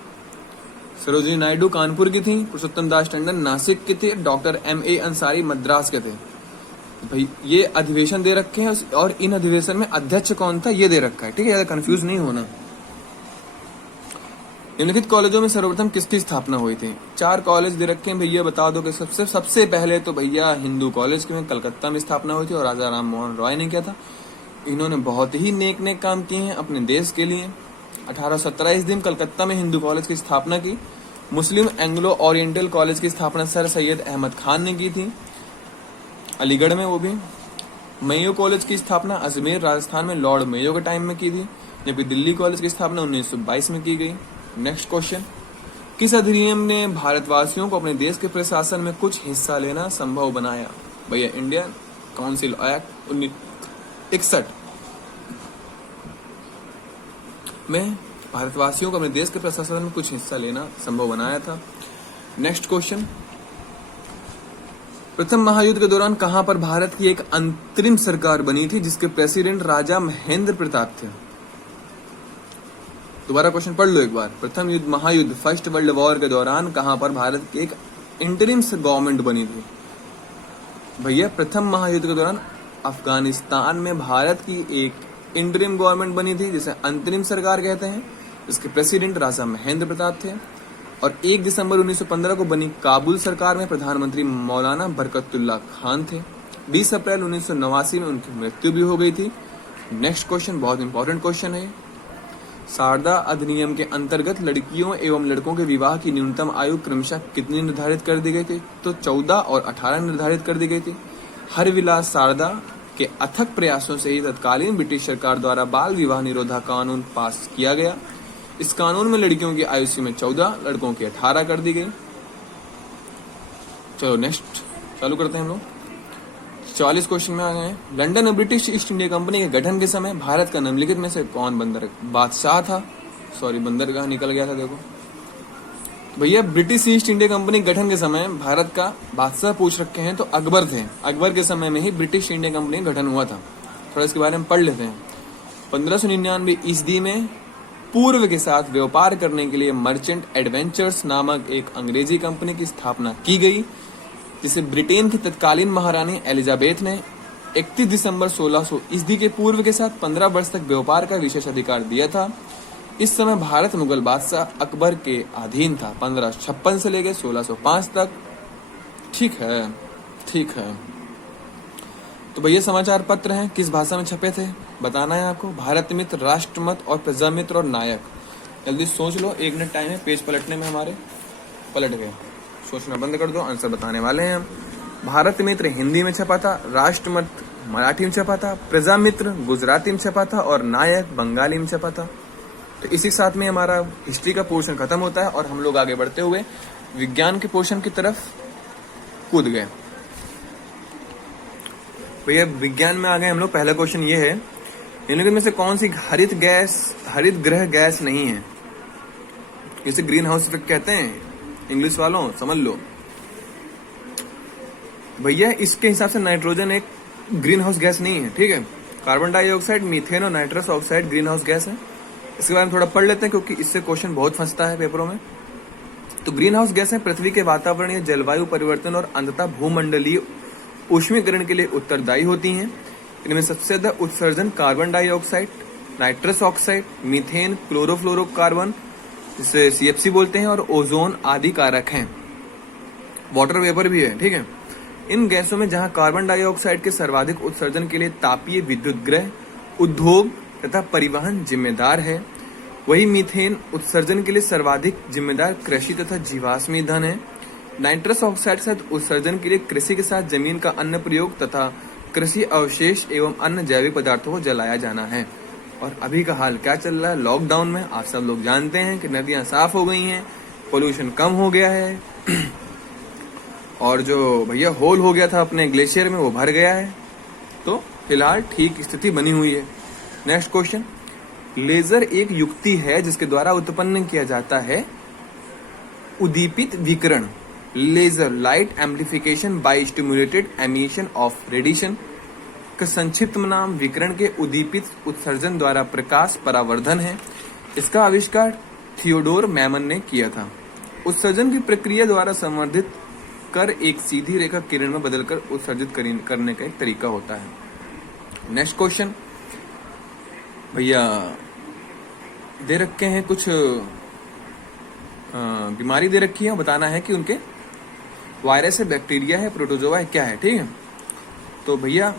सरोजिनी नायडू कानपुर की थी, पुरुषोत्तम दास टंडन नासिक के थे, डॉक्टर M.A. अंसारी मद्रास के थे। भाई ये अधिवेशन दे रखे हैं और इन अधिवेशन में अध्यक्ष कौन था ये दे रखा है, ठीक है, ज्यादा कंफ्यूज नहीं होना। निम्नलिखित कॉलेजों में सर्वप्रथम किसकी स्थापना हुई थी? 4 कॉलेज दे रखे हैं भैया, बता दो कि सबसे पहले तो भैया हिंदू कॉलेज की कलकत्ता में स्थापना हुई थी और राजा राम मोहन रॉय ने किया था। इन्होंने बहुत ही नेक काम किए हैं अपने देश के लिए। 1817 इस दिन कलकत्ता में हिंदू कॉलेज की स्थापना की। मुस्लिम एंग्लो ओरिएंटल कॉलेज की स्थापना सर सैयद अहमद खान ने की थी, अलीगढ़ में, वो भी। मेयो कॉलेज की स्थापना अजमेर राजस्थान में लॉर्ड मेयो के टाइम में की थी, जबकि दिल्ली कॉलेज की स्थापना 1922 में की गई। नेक्स्ट क्वेश्चन, किस अधिनियम ने भारतवासियों को अपने देश के प्रशासन में कुछ हिस्सा लेना संभव बनाया? भैया इंडियन काउंसिल एक्ट 1961 में भारतवासियों को अपने देश के प्रशासन में कुछ हिस्सा लेना संभव बनाया था। नेक्स्ट क्वेश्चन, प्रथम महायुद्ध के दौरान कहां पर भारत की एक अंतरिम सरकार बनी थी जिसके प्रेसिडेंट राजा महेंद्र प्रताप थे? दोबारा क्वेश्चन पढ़ लो एक बार। प्रथम महायुद्ध फर्स्ट वर्ल्ड वॉर के दौरान कहां पर भारत की एक इंटरिम गवर्नमेंट बनी थी? भैया प्रथम महायुद्ध के दौरान अफगानिस्तान में भारत की एक इंटरिम गवर्नमेंट बनी थी जिसे अंतरिम सरकार कहते हैं, जिसके प्रेसिडेंट राजा महेंद्र प्रताप थे। और 1 दिसंबर 1915 को बनी काबुल सरकार में प्रधानमंत्री मौलाना बरकतुल्ला खान थे। 20 अप्रैल 1989 में उनकी मृत्यु भी हो गई थी। नेक्स्ट क्वेश्चन बहुत इंपॉर्टेंट क्वेश्चन है। शारदा अधिनियम के अंतर्गत लड़कियों एवं लड़कों के विवाह की न्यूनतम आयु क्रमशः कितनी निर्धारित कर दी गई थी? तो 14 और 18 निर्धारित कर दी गई थी। हरविलास शारदा के अथक प्रयासों से ही तत्कालीन ब्रिटिश सरकार द्वारा बाल विवाह निरोधा कानून पास किया गया। इस कानून में लड़कियों की आयु सीमा 14, लड़कों की 18 कर दी गई। चलो नेक्स्ट चालू करते हैं हम लोग। 44 क्वेश्चन में आ गए हैं। लंदन में ब्रिटिश ईस्ट इंडिया कंपनी के गठन के समय भारत का निम्नलिखित में से कौन बादशाह था? सॉरी, बंदरगाह निकल गया था, देखो। तो भैया ब्रिटिश ईस्ट इंडिया कंपनी गठन के समय भारत का बादशाह पूछ रखे हैं तो अकबर थे। अकबर के समय में ही ब्रिटिश इंडिया कंपनी गठन हुआ था। थोड़ा इसके बारे में पढ़ लेते हैं। 1599 ईस्वी में पूर्व के साथ व्यापार करने के लिए मर्चेंट एडवेंचर्स नामक एक अंग्रेजी कंपनी की स्थापना की गई, जिसे ब्रिटेन की तत्कालीन महारानी एलिजाबेथ ने 31 दिसंबर 1600 ईस्वी के पूर्व के साथ 15 वर्ष तक व्यापार का विशेष अधिकार दिया था। इस समय भारत मुगल बादशाह अकबर के अधीन था 1556 से लेकर 1605 तक। ठीक है, ठीक है। तो भैया समाचार पत्र हैं, किस भाषा में छपे थे बताना है आपको। भारत मित्र, राष्ट्रमत और प्रजामित्र और नायक। जल्दी सोच लो, 1 मिनट टाइम है पेज पलटने में। हमारे पलट गए, सोचना बंद कर दो, आंसर बताने वाले हैं हम। भारत मित्र हिंदी में छपा था, राष्ट्रमत मराठी में छपा था, प्रजामित्र गुजराती में छपा था और नायक बंगाली में छपा था। तो इसी के साथ में हमारा हिस्ट्री का पोर्शन खत्म होता है और हम लोग आगे बढ़ते हुए विज्ञान के पोर्शन की तरफ कूद गए। भैया विज्ञान में आ गए हम लोग। पहला क्वेश्चन ये है, निम्नलिखित में से कौन सी हरित ग्रह गैस नहीं है? इसे ग्रीन हाउस इफेक्ट कहते हैं, इंग्लिश वालों समझ लो। भैया इसके हिसाब से नाइट्रोजन एक ग्रीन हाउस गैस नहीं है, ठीक है। कार्बन डाइऑक्साइड, मीथेन और nitrous oxide green house gas है। इसके बारे में थोड़ा पढ़ लेते हैं क्योंकि इससे क्वेश्चन बहुत फंसता है पेपरों में। तो ग्रीन हाउस गैसें पृथ्वी के वातावरणीय जलवायु परिवर्तन और अंततः भूमंडलीय ऊष्मीकरण के लिए उत्तरदायी होती हैं। इनमें सबसे ज्यादा उत्सर्जन carbon dioxide, nitrous oxide, methane, chlorofluorocarbon जिसे CFC बोलते हैं और ओजोन आदि कारक हैं। वाटर वेपर भी है, ठीक है। इन गैसों में जहां कार्बन डाइऑक्साइड के सर्वाधिक उत्सर्जन के लिए तापीय विद्युत गृह, उद्योग तथा परिवहन जिम्मेदार है, वही मीथेन उत्सर्जन के लिए सर्वाधिक जिम्मेदार कृषि तथा जीवाश्म ईंधन है। नाइट्रस ऑक्साइड के साथ उत्सर्जन के लिए कृषि के साथ जमीन का अन्य प्रयोग तथा कृषि अवशेष एवं अन्य जैविक पदार्थों को जलाया जाना है। और अभी का हाल क्या चल रहा है लॉकडाउन में, आप सब लोग जानते हैं कि नदियां साफ हो गई हैं, पोल्यूशन कम हो गया है और जो भैया होल हो गया था अपने ग्लेशियर में वो भर गया है। तो फिलहाल ठीक स्थिति बनी हुई है। नेक्स्ट क्वेश्चन, लेजर एक युक्ति है जिसके द्वारा उत्पन्न किया जाता है उद्दीपित विकिरण। Laser light amplification by stimulated emission of radiation का संक्षिप्त नाम विकिरण के उद्दीपित उत्सर्जन द्वारा प्रकाश परावर्धन है। इसका आविष्कार थियोडोर मैमन ने किया था। उत्सर्जन की प्रक्रिया द्वारा संवर्धित कर एक सीधी रेखा किरण में बदलकर उत्सर्जित करने का एक तरीका होता है। नेक्स्ट क्वेश्चन, भैया दे रखे हैं कुछ बीमारी दे रखी है, बताना है कि उनके वायरस है, बैक्टीरिया है, प्रोटोजोआ है, क्या है, ठीक है। तो भैया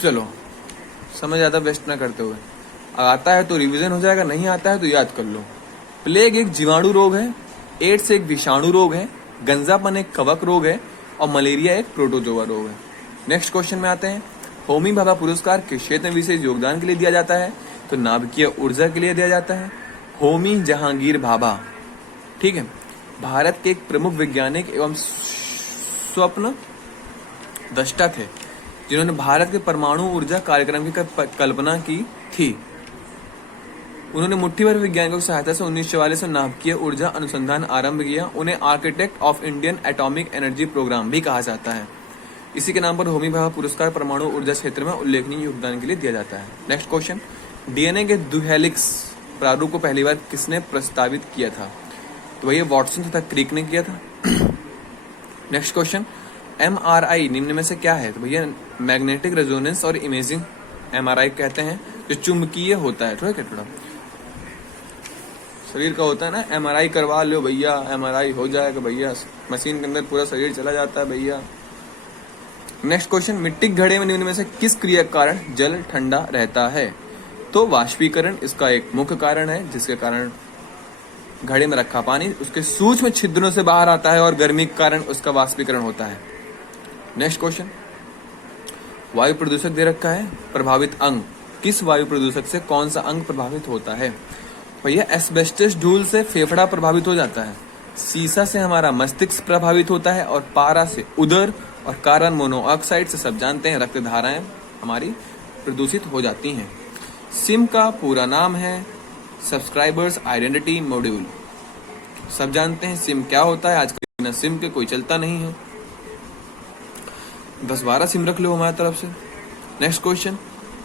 चलो समय ज्यादा वेस्ट ना करते हुए, आता है तो रिवीजन हो जाएगा, नहीं आता है तो याद कर लो। प्लेग एक जीवाणु रोग है, एड्स एक विषाणु रोग है, गंजापन एक कवक रोग है और मलेरिया एक प्रोटोजोआ रोग है। नेक्स्ट क्वेश्चन में आते हैं, होमी भाभा पुरस्कार किस क्षेत्र में विशेष योगदान के लिए दिया जाता है? तो नाभिकीय ऊर्जा के लिए दिया जाता है। होमी जहांगीर भाभा, ठीक है, भारत के एक प्रमुख वैज्ञानिक एवं स्वप्न दृष्टा थे जिन्होंने भारत के परमाणु ऊर्जा कार्यक्रम की कल्पना की थी। उन्होंने मुट्ठी भर वैज्ञानिकों की सहायता से 1944 में नाभिकीय ऊर्जा अनुसंधान आरंभ किया। उन्हें architect of Indian atomic energy programme भी कहा जाता है। इसी के नाम पर होमी भाभा पुरस्कार परमाणु ऊर्जा क्षेत्र में उल्लेखनीय योगदान के लिए दिया जाता है। नेक्स्ट क्वेश्चन, डीएनए के द्विहेलिक्स प्रारूप को पहली बार किसने प्रस्तावित किया था? तो भैया वॉटसन तथा क्रिक ने किया था। नेक्स्ट क्वेश्चन, MRI निम्न में से क्या है? तो भैया मैग्नेटिक रेजोनेंस और इमेजिंग MRI कहते हैं, जो चुंबकीय होता है। ठीक है, थोड़ा शरीर का होता है ना, एमआरआई करवा लो भैया, एमआरआई हो जाएगा भैया, मशीन के अंदर पूरा शरीर चला जाता है भैया। नेक्स्ट क्वेश्चन, मिट्टी के घड़े में निम्न में से किस क्रिया के कारण जल ठंडा रहता है? तो वाष्पीकरण इसका एक मुख्य कारण है, जिसके कारण घड़े में रखा पानी उसके सूक्ष्म छिद्रों से बाहर आता है और गर्मी के कारण उसका वाष्पीकरण होता है। नेक्स्ट क्वेश्चन, वायु प्रदूषक दे रखा है, प्रभावित अंग, किस वायु प्रदूषक से कौन सा अंग प्रभावित होता है? भैया एस्बेस्टस धूल से फेफड़ा प्रभावित हो जाता है, सीसा से हमारा मस्तिष्क प्रभावित होता है और पारा से उदर और कार्बन मोनोऑक्साइड से सब जानते हैं रक्त धाराएं हमारी प्रदूषित हो जाती हैं। सिम का पूरा नाम है सब्सक्राइबर्स आइडेंटिटी मॉड्यूल। सब जानते हैं सिम क्या होता है, आजकल बिना सिम के कोई चलता नहीं है। 10-12 सिम रख लो हमारी तरफ से। नेक्स्ट क्वेश्चन,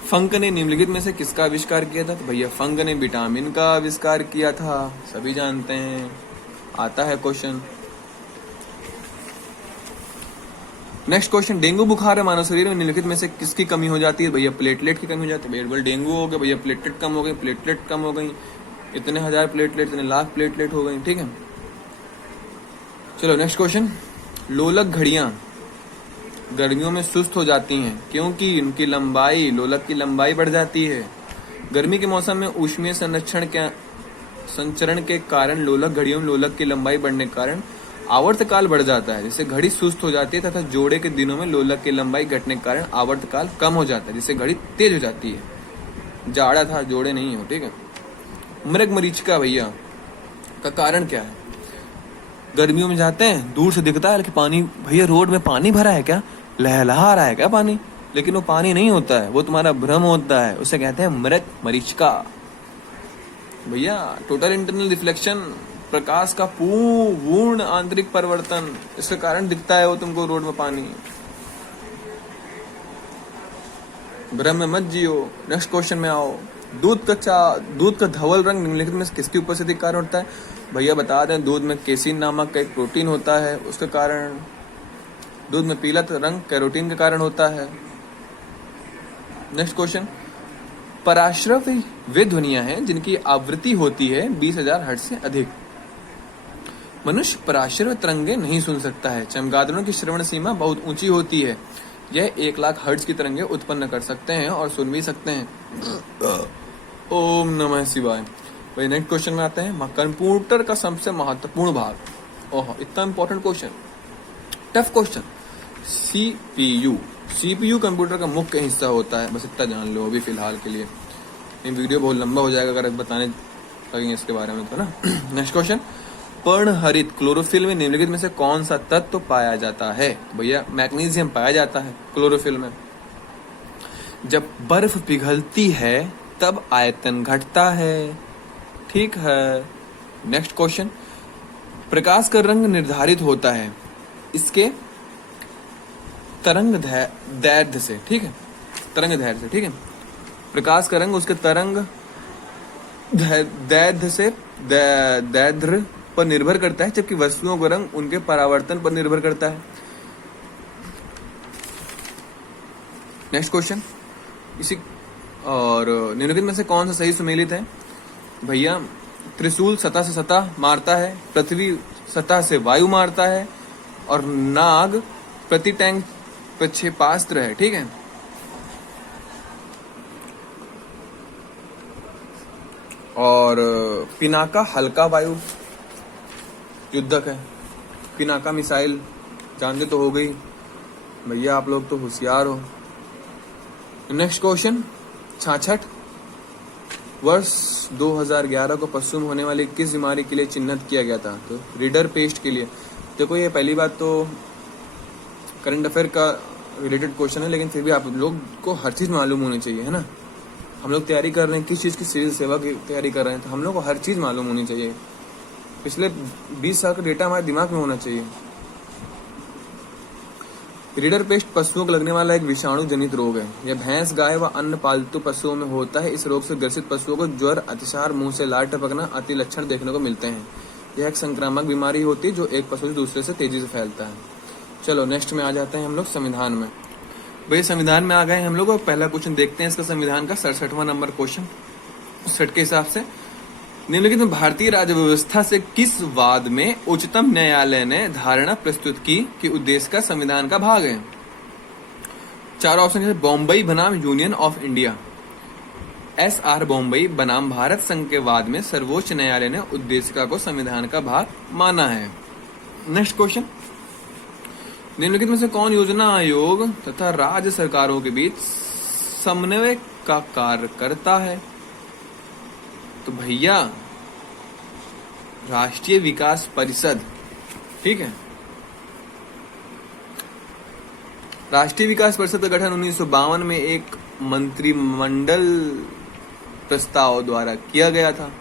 फंक ने निम्नलिखित में से किसका आविष्कार किया था? तो भैया फंक ने विटामिन का आविष्कार किया था, सभी जानते हैं, आता है क्वेश्चन। नेक्स्ट क्वेश्चन, डेंगू बुखार है मानव शरीर में निम्नलिखित में से किसकी कमी हो जाती है? भैया प्लेटलेट की कमी हो जाती है। भैया डेंगू हो गया भैया, प्लेटलेट कम हो गई, प्लेटलेट कम हो गई, इतने हजार प्लेटलेट, इतने लाख प्लेटलेट हो गई, ठीक है। चलो नेक्स्ट क्वेश्चन, लोलक घड़ियां गर्मियों में सुस्त हो जाती हैं क्योंकि उनकी लंबाई, लोलक की लंबाई बढ़ जाती है। गर्मी के मौसम में ऊष्मीय संचरण के कारण लोलक घड़ियों में लोलक की लंबाई बढ़ने के कारण आवर्तकाल बढ़ जाता है, जिससे घड़ी सुस्त हो जाती है, तथा जोड़े के दिनों में लोलक की लंबाई घटने के कारण आवर्तकाल कम हो जाता है, जिससे घड़ी तेज हो जाती है। जाड़ा था, जोड़े नहीं हो, ठीक है। मृग मरीचिका भैया का कारण क्या है? गर्मियों में जाते हैं, दूर से दिखता है कि पानी, भैया रोड में पानी भरा है क्या, लहलहा रहा है क्या पानी, लेकिन वो पानी नहीं होता है, वो तुम्हारा भ्रम होता है, उसे कहते हैं मृग मरीचिका। भैया टोटल इंटरनल रिफ्लेक्शन, प्रकाश का पूर्ण आंतरिक परिवर्तन, इसके कारण दिखता है वो तुमको रोड में पानी। भ्रम में मत जियो। नेक्स्ट क्वेश्चन में आओ, दूध का धवल रंग निम्नलिखित में किसकी उपस्थिति के कारण होता है? भैया बता दें, दूध में केसिन नामक का एक प्रोटीन होता है, उसके कारण। दूध में पीला रंग कैरोटीन के कारण होता है। नेक्स्ट क्वेश्चन, पराश्रवी वे ध्वनियां हैं जिनकी आवृत्ति होती है 20,000 हर्ट्ज से अधिक। मनुष्य पराश्रव तरंगे नहीं सुन सकता है। चमगादड़ों की श्रवण सीमा बहुत ऊंची होती है, यह 1,00,000 हर्ट्ज की तरंगे उत्पन्न कर सकते हैं और सुन भी सकते हैं। ओम नमः शिवाय। भाई नेक्स्ट क्वेश्चन में आते हैं, कंप्यूटर का सबसे महत्वपूर्ण भाग। ओह, इतना important question, tough question. CPU computer का मुख्य हिस्सा होता है, बस इतना जान लो अभी फिलहाल के लिए, ये वीडियो बहुत लंबा हो जाएगा अगर बताने लगेंगे इसके बारे में तो ना। नेक्स्ट क्वेश्चन, पर्णहरित क्लोरोफिल में निम्नलिखित में से कौन सा तत्व पाया जाता है? भैया मैग्नीशियम पाया जाता है क्लोरोफिल में। जब बर्फ पिघलती है तब आयतन घटता है, ठीक है। नेक्स्ट क्वेश्चन, प्रकाश का रंग निर्धारित होता है इसके तरंग दैर्ध्य से, ठीक है, तरंग दैर्ध्य से, ठीक है। प्रकाश का रंग उसके तरंग दैर्ध्य से दैर्ध्य पर निर्भर करता है, जबकि वस्तुओं का रंग उनके परावर्तन पर निर्भर करता है। नेक्स्ट क्वेश्चन, इसी और निम्नलिखित में से कौन सा सही सुमेलित है? भैया त्रिशूल सतह से सतह मारता है, पृथ्वी सतह से वायु मारता है, और नाग प्रति टैंक प्रक्षेपास्त्र है, ठीक है। और पिनाका हल्का वायु युद्धक है। पिनाका मिसाइल जानते तो हो गई भैया, आप लोग तो होशियार हो। नेक्स्ट क्वेश्चन, छाछठ वर्ष 2011 को पशु में होने वाली किस बीमारी के लिए चिन्हित किया गया था? तो रीडर पेस्ट के लिए। देखो ये पहली बात तो करंट अफेयर का रिलेटेड क्वेश्चन है, लेकिन फिर भी आप लोग को हर चीज मालूम होनी चाहिए, है ना। हम लोग तैयारी कर रहे हैं, किस चीज की सिविल सेवा की तैयारी कर रहे हैं, तो हम लोग को हर चीज मालूम होनी चाहिए। पिछले 20 साल का डेटा हमारे दिमाग में होना चाहिए। रीडर पेस्ट पशुओं को लगने वाला एक विषाणु जनित रोग है। यह भैंस, गाय व अन्य पालतू पशुओं में होता है। इस रोग से ग्रसित पशुओं को ज्वर, अतिसार, मुंह से लार टपकना आदि लक्षण देखने को मिलते हैं। यह एक संक्रामक बीमारी होती है जो एक पशु से दूसरे से तेजी से फैलता है। चलो नेक्स्ट में आ जाते हैं हम लोग संविधान में। भाई संविधान में आ गए हम लोग, और पहला क्वेश्चन देखते हैं इसका संविधान का 67वां नंबर क्वेश्चन सेट के हिसाब से। निम्नलिखित में भारतीय राज्य व्यवस्था से किस वाद में उच्चतम न्यायालय ने धारणा प्रस्तुत की कि उद्देश्य का संविधान का भाग है? चार ऑप्शन है। बॉम्बई बनाम union of India, SR Bommai बनाम भारत संघ के वाद में सर्वोच्च न्यायालय ने उद्देशिका को संविधान का भाग माना है। नेक्स्ट क्वेश्चन, निम्नलिखित में से कौन योजना आयोग तथा राज्य सरकारों के बीच समन्वय का कार्य करता है? तो भैया राष्ट्रीय विकास परिषद, ठीक है। राष्ट्रीय विकास परिषद का गठन 1952 में एक मंत्रिमंडल प्रस्ताव द्वारा किया गया था।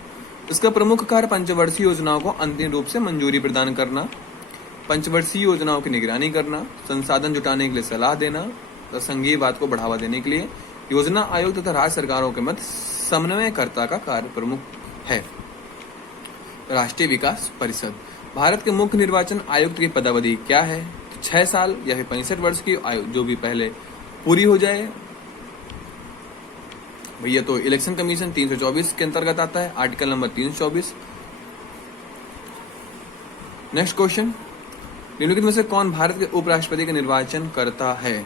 इसका प्रमुख कार्य पंचवर्षीय योजनाओं को अंतिम रूप से मंजूरी प्रदान करना, पंचवर्षीय योजनाओं की निगरानी करना, संसाधन जुटाने के लिए सलाह देना तथा संघीयवाद को बढ़ावा देने के लिए योजना आयोग तथा राज्य सरकारों के मध्य समन्वयकर्ता का कार्य प्रमुख है। राष्ट्रीय विकास परिषद। भारत के मुख्य निर्वाचन आयुक्त की पदावधि क्या है? तो 6 साल या फिर 65 वर्ष की आयु जो भी पहले पूरी हो जाए भैया। तो इलेक्शन कमीशन 324 के अंतर्गत आता है, आर्टिकल नंबर 324। नेक्स्ट क्वेश्चन, निम्नलिखित में से कौन भारत के उपराष्ट्रपति का निर्वाचन करता है?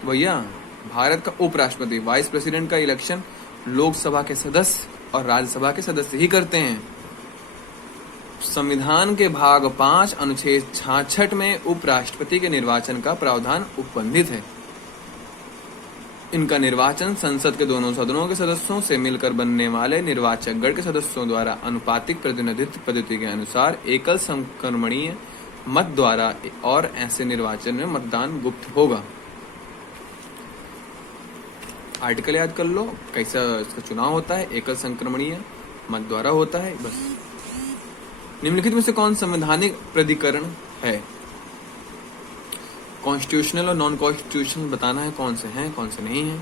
तो भैया भारत का उपराष्ट्रपति, वाइस प्रेसिडेंट का इलेक्शन लोकसभा के सदस्य और राज्यसभा के सदस्य ही करते हैं। संविधान के भाग 5 अनुच्छेद 66 में उपराष्ट्रपति के निर्वाचन का प्रावधान उपबंधित है। इनका निर्वाचन संसद के दोनों सदनों के सदस्यों से मिलकर बनने वाले निर्वाचक गण के सदस्यों द्वारा अनुपातिक प्रतिनिधित्व पद्धति के अनुसार एकल संक्रमणीय मत द्वारा और ऐसे निर्वाचन में मतदान गुप्त होगा। आर्टिकल याद कर लो कैसा इसका चुनाव होता है, एकल संक्रमणीय मत द्वारा होता है बस। निम्नलिखित में से कौन संवैधानिक प्राधिकरण है? कॉन्स्टिट्यूशनल और नॉन कॉन्स्टिट्यूशनल बताना है कौन से हैं कौन से नहीं है।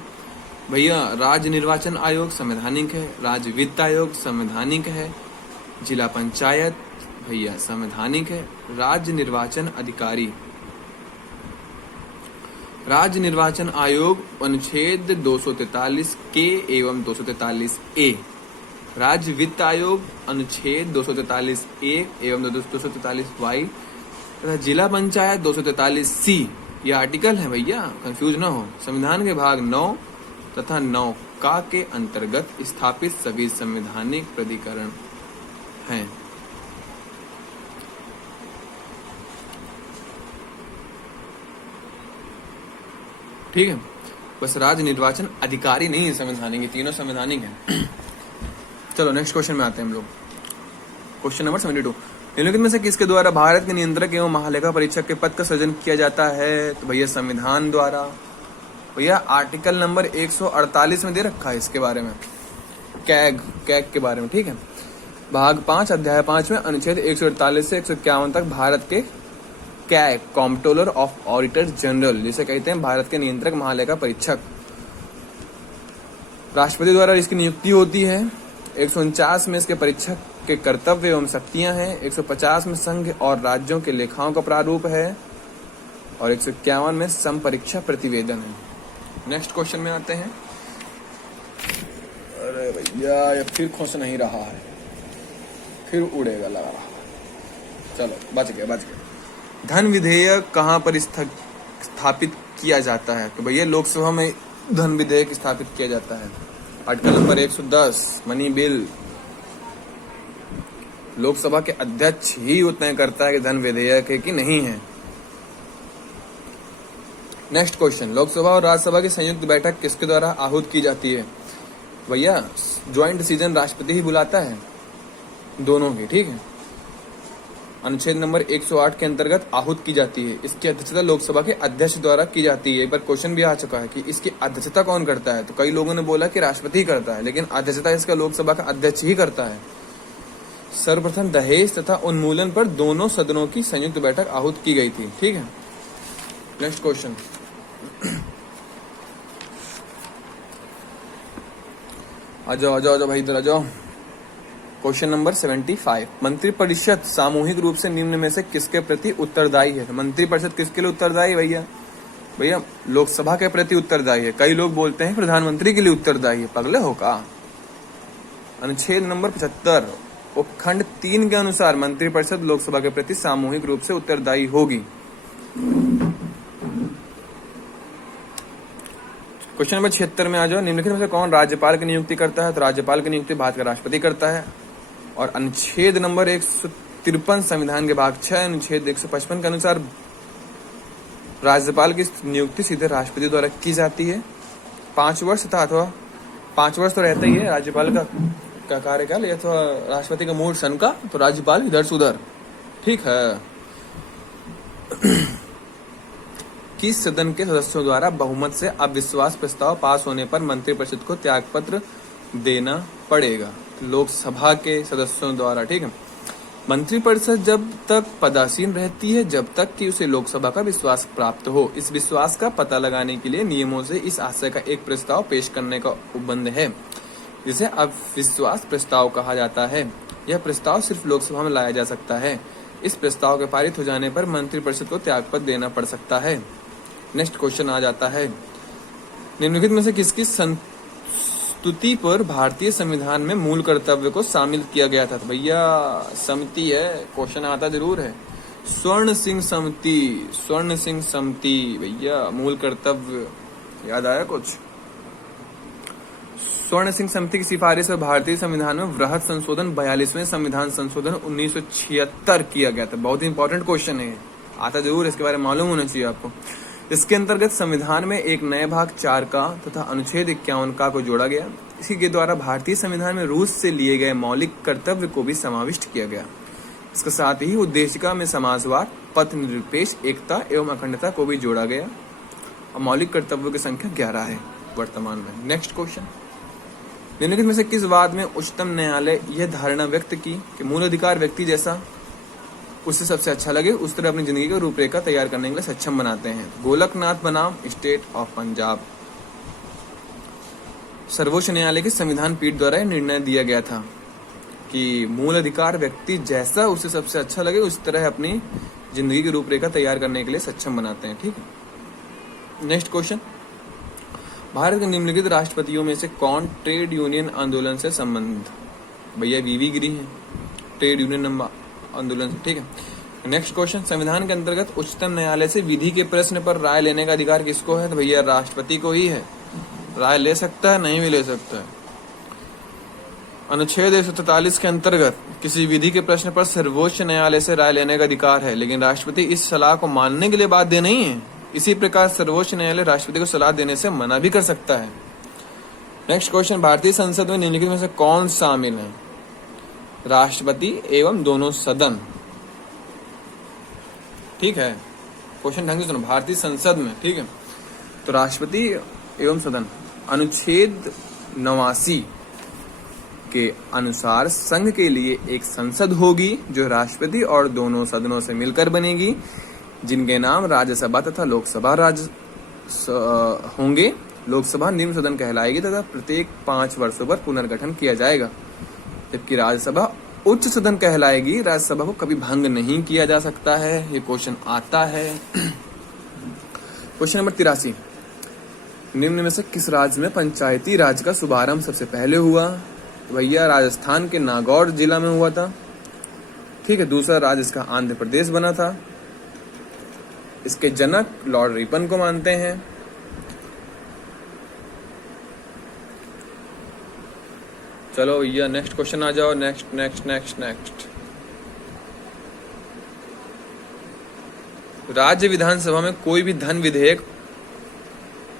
भैया राज्य निर्वाचन आयोग संवैधानिक है, राज्य वित्त आयोग संवैधानिक है, जिला पंचायत भैया संवैधानिक है, राज्य निर्वाचन अधिकारी। राज्य निर्वाचन आयोग अनुच्छेद 243 के एवं 243 ए, राज्य वित्त आयोग अनुच्छेद 243 ए एवं 243 वाई तथा जिला पंचायत 243 सी ये आर्टिकल है भैया, कंफ्यूज ना हो। संविधान के भाग 9 तथा 9 का के अंतर्गत स्थापित सभी संवैधानिक प्राधिकरण हैं। ठीक है, बस राज्य निर्वाचन अधिकारी नहीं है संवैधानिक, ये तीनों संवैधानिक हैं। चलो नेक्स्ट क्वेश्चन में आते हैं हम लोग। क्वेश्चन नंबर 72, निम्नलिखित में से किसके द्वारा भारत के नियंत्रक एवं महालेखा परीक्षक के पद का सृजन किया जाता है? तो भैया संविधान द्वारा। भैया आर्टिकल नंबर 148 में दे रखा है इसके बारे में, कैग के बारे में। ठीक है, भाग 5 अध्याय 5 में अनुच्छेद 148 से 151 तक भारत के CAG comptroller of auditor general जिसे कहते हैं भारत के नियंत्रक महालेखा परीक्षक, राष्ट्रपति द्वारा इसकी नियुक्ति होती है। 149 में इसके परीक्षक के कर्तव्य एवं शक्तियां हैं। 150 में संघ और राज्यों के लेखाओं का प्रारूप है और 151 में समपरीक्षा प्रतिवेदन है। नेक्स्ट क्वेश्चन में आते हैं। अरे भैया ये फिर खुश नहीं रहा है, फिर उड़ेगा लगा रहा। चलो बच गया। धन विधेयक कहाँ पर स्थापित किया जाता है? तो भैया लोकसभा में धन विधेयक स्थापित किया जाता है। Article number 110 money bill. Lok Sabha के अध्यक्ष ही तय करता है कि धन विधेयक है कि नहीं है। नेक्स्ट क्वेश्चन, लोकसभा और राज्यसभा की संयुक्त बैठक किसके द्वारा आहूत की जाती है? भैया ज्वाइंट डिसीजन राष्ट्रपति ही बुलाता है दोनों की। ठीक है, अनुच्छेद नंबर 108 के अंतर्गत आहूत की जाती है। इसकी अध्यक्षता लोकसभा के अध्यक्ष द्वारा की जाती है। एक बार क्वेश्चन भी आ चुका है कि इसकी अध्यक्षता कौन करता है, तो कई लोगों ने बोला कि राष्ट्रपति ही करता है, लेकिन अध्यक्षता इसका लोकसभा का अध्यक्ष ही करता है। सर्वप्रथम दहेज तथा उन्मूलन पर दोनों सदनों की संयुक्त बैठक आहूत की गई थी। ठीक है, नेक्स्ट क्वेश्चन, आ जाओ भाई इधर आ जाओ। क्वेश्चन नंबर 75, मंत्रिपरिषद सामूहिक रूप से निम्न में से किसके प्रति उत्तरदायी है? मंत्रिपरिषद किसके लिए उत्तरदायी है? भैया लोकसभा के प्रति उत्तरदायी है। कई लोग बोलते हैं प्रधानमंत्री के लिए उत्तरदायी है, पगले हो का? अनुच्छेद नंबर 75 उपखंड 3 के अनुसार मंत्रिपरिषद लोकसभा के प्रति सामूहिक रूप से उत्तरदायी होगी। क्वेश्चन नंबर 76 में आ जाओ। निम्नलिखित में से कौन राज्यपाल की नियुक्ति करता है? तो राज्यपाल की नियुक्ति भारत का राष्ट्रपति करता है। और अनुच्छेद नंबर 153 संविधान के भाग 6 अनुच्छेद 155 के अनुसार राज्यपाल की नियुक्ति सीधे राष्ट्रपति द्वारा की जाती है। 5 वर्ष तथा अथवा 5 वर्ष तो रहता ही है राज्यपाल का कार्यकाल, या तो राष्ट्रपति का मूल सन का, तो राज्यपाल इधर से उधर। ठीक है। किस सदन के सदस्यों द्वारा बहुमत से अविश्वास प्रस्ताव पास होने पर मंत्रिपरिषद को त्यागपत्र देना पड़ेगा? लोकसभा के सदस्यों द्वारा। ठीक है। मंत्रिपरिषद जब तक पदासीन रहती है जब तक कि उसे लोकसभा का विश्वास प्राप्त हो। इस विश्वास का पता लगाने के लिए नियमों से इस आशय का एक प्रस्ताव पेश करने का उपबंध है, जिसे अविश्वास प्रस्ताव कहा जाता है। यह प्रस्ताव सिर्फ लोकसभा में लाया जा सकता है। इस प्रस्ताव के पारित हो जाने पर मंत्रिपरिषद को त्यागपत्र देना पड़ सकता है। नेक्स्ट क्वेश्चन आ जाता है। निम्नलिखित में से किसकी स्तुति पर भारतीय संविधान में मूल कर्तव्य को शामिल किया गया था? तो भैया समिति है, क्वेश्चन आता जरूर है। स्वर्ण सिंह समिति भैया मूल कर्तव्य याद आया कुछ? स्वर्ण सिंह समिति की सिफारिश पर भारतीय संविधान में वृहद संशोधन 42वें संविधान संशोधन 1976 किया गया था। बहुत ही इंपॉर्टेंट क्वेश्चन है, आता जरूर, इसके बारे में मालूम होना चाहिए आपको। इसके अंतर्गत संविधान में एक नए भाग 4 का तथा अनुच्छेद 51 का को जोड़ा गया। इसी के द्वारा भारतीय संविधान में रूस से लिए गए मौलिक कर्तव्य को भी समाविष्ट किया गया। इसके साथ ही उद्देशिका में समाजवाद, पथ निरपेक्ष, एकता एवं अखंडता को भी जोड़ा गया। और मौलिक कर्तव्यों की संख्या 11 है वर्तमान में। Next question. निम्नलिखित में से किस वाद में उच्चतम न्यायालय यह धारणा व्यक्त की कि मूल अधिकार व्यक्ति जैसा उससे सबसे अच्छा लगे उस तरह अपनी जिंदगी की रूपरेखा तैयार करने के लिए सक्षम बनाते हैं? गोलकनाथ बनाम स्टेट ऑफ पंजाब। सर्वोच्च न्यायालय की संविधान पीठ द्वारा यह निर्णय दिया गया था कि मूल अधिकार व्यक्ति जैसा उसे सबसे अच्छा लगे उस तरह अपनी जिंदगी की रूपरेखा तैयार करने के लिए सक्षम बनाते हैं। ठीक है। Next question. भारत के निम्नलिखित राष्ट्रपतियों में से कौन ट्रेड यूनियन आंदोलन से संबंध? भैया वीवी गिरी है, ट्रेड यूनियन आंदोलन। ठीक है। Next question. संविधान के अंतर्गत उच्चतम न्यायालय से विधि के प्रश्न पर राय लेने का अधिकार किसको है? तो भैया राष्ट्रपति को ही है। राय ले सकता है, नहीं भी ले सकता है। अनुच्छेद 143 के अंतर्गत किसी विधि के प्रश्न पर सर्वोच्च न्यायालय से राय लेने का अधिकार है, लेकिन राष्ट्रपति इस सलाह को मानने के लिए बाध्य नहीं है। इसी प्रकार सर्वोच्च न्यायालय राष्ट्रपति को सलाह देने से मना भी कर सकता है। Next question. भारतीय संसद में निम्नलिखित में से कौन शामिल है? राष्ट्रपति एवं दोनों सदन। ठीक है। क्वेश्चन ढंग से सुनो। भारतीय संसद में, ठीक है, तो राष्ट्रपति एवं सदन। अनुच्छेद 89 के अनुसार संघ के लिए एक संसद होगी जो राष्ट्रपति और दोनों सदनों से मिलकर बनेगी, जिनके नाम राज्यसभा तथा लोकसभा होंगे। लोकसभा निम्न सदन कहलाएगी तथा प्रत्येक 5 वर्षों पर पुनर्गठन किया जाएगा, जबकि राज्यसभा उच्च सदन कहलाएगी। राज्यसभा को कभी भंग नहीं किया जा सकता है। ये क्वेश्चन आता है। Question number 83। निम्न में से किस राज्य में पंचायती राज का शुभारंभ सबसे पहले हुआ? तो भैया राजस्थान के नागौर जिला में हुआ था। ठीक है। दूसरा राज्य इसका आंध्र प्रदेश बना था। इसके जनक लॉर्ड रिपन को मानते हैं। चलो भैया नेक्स्ट क्वेश्चन आ जाओ। नेक्स्ट। राज्य विधानसभा में कोई भी धन विधेयक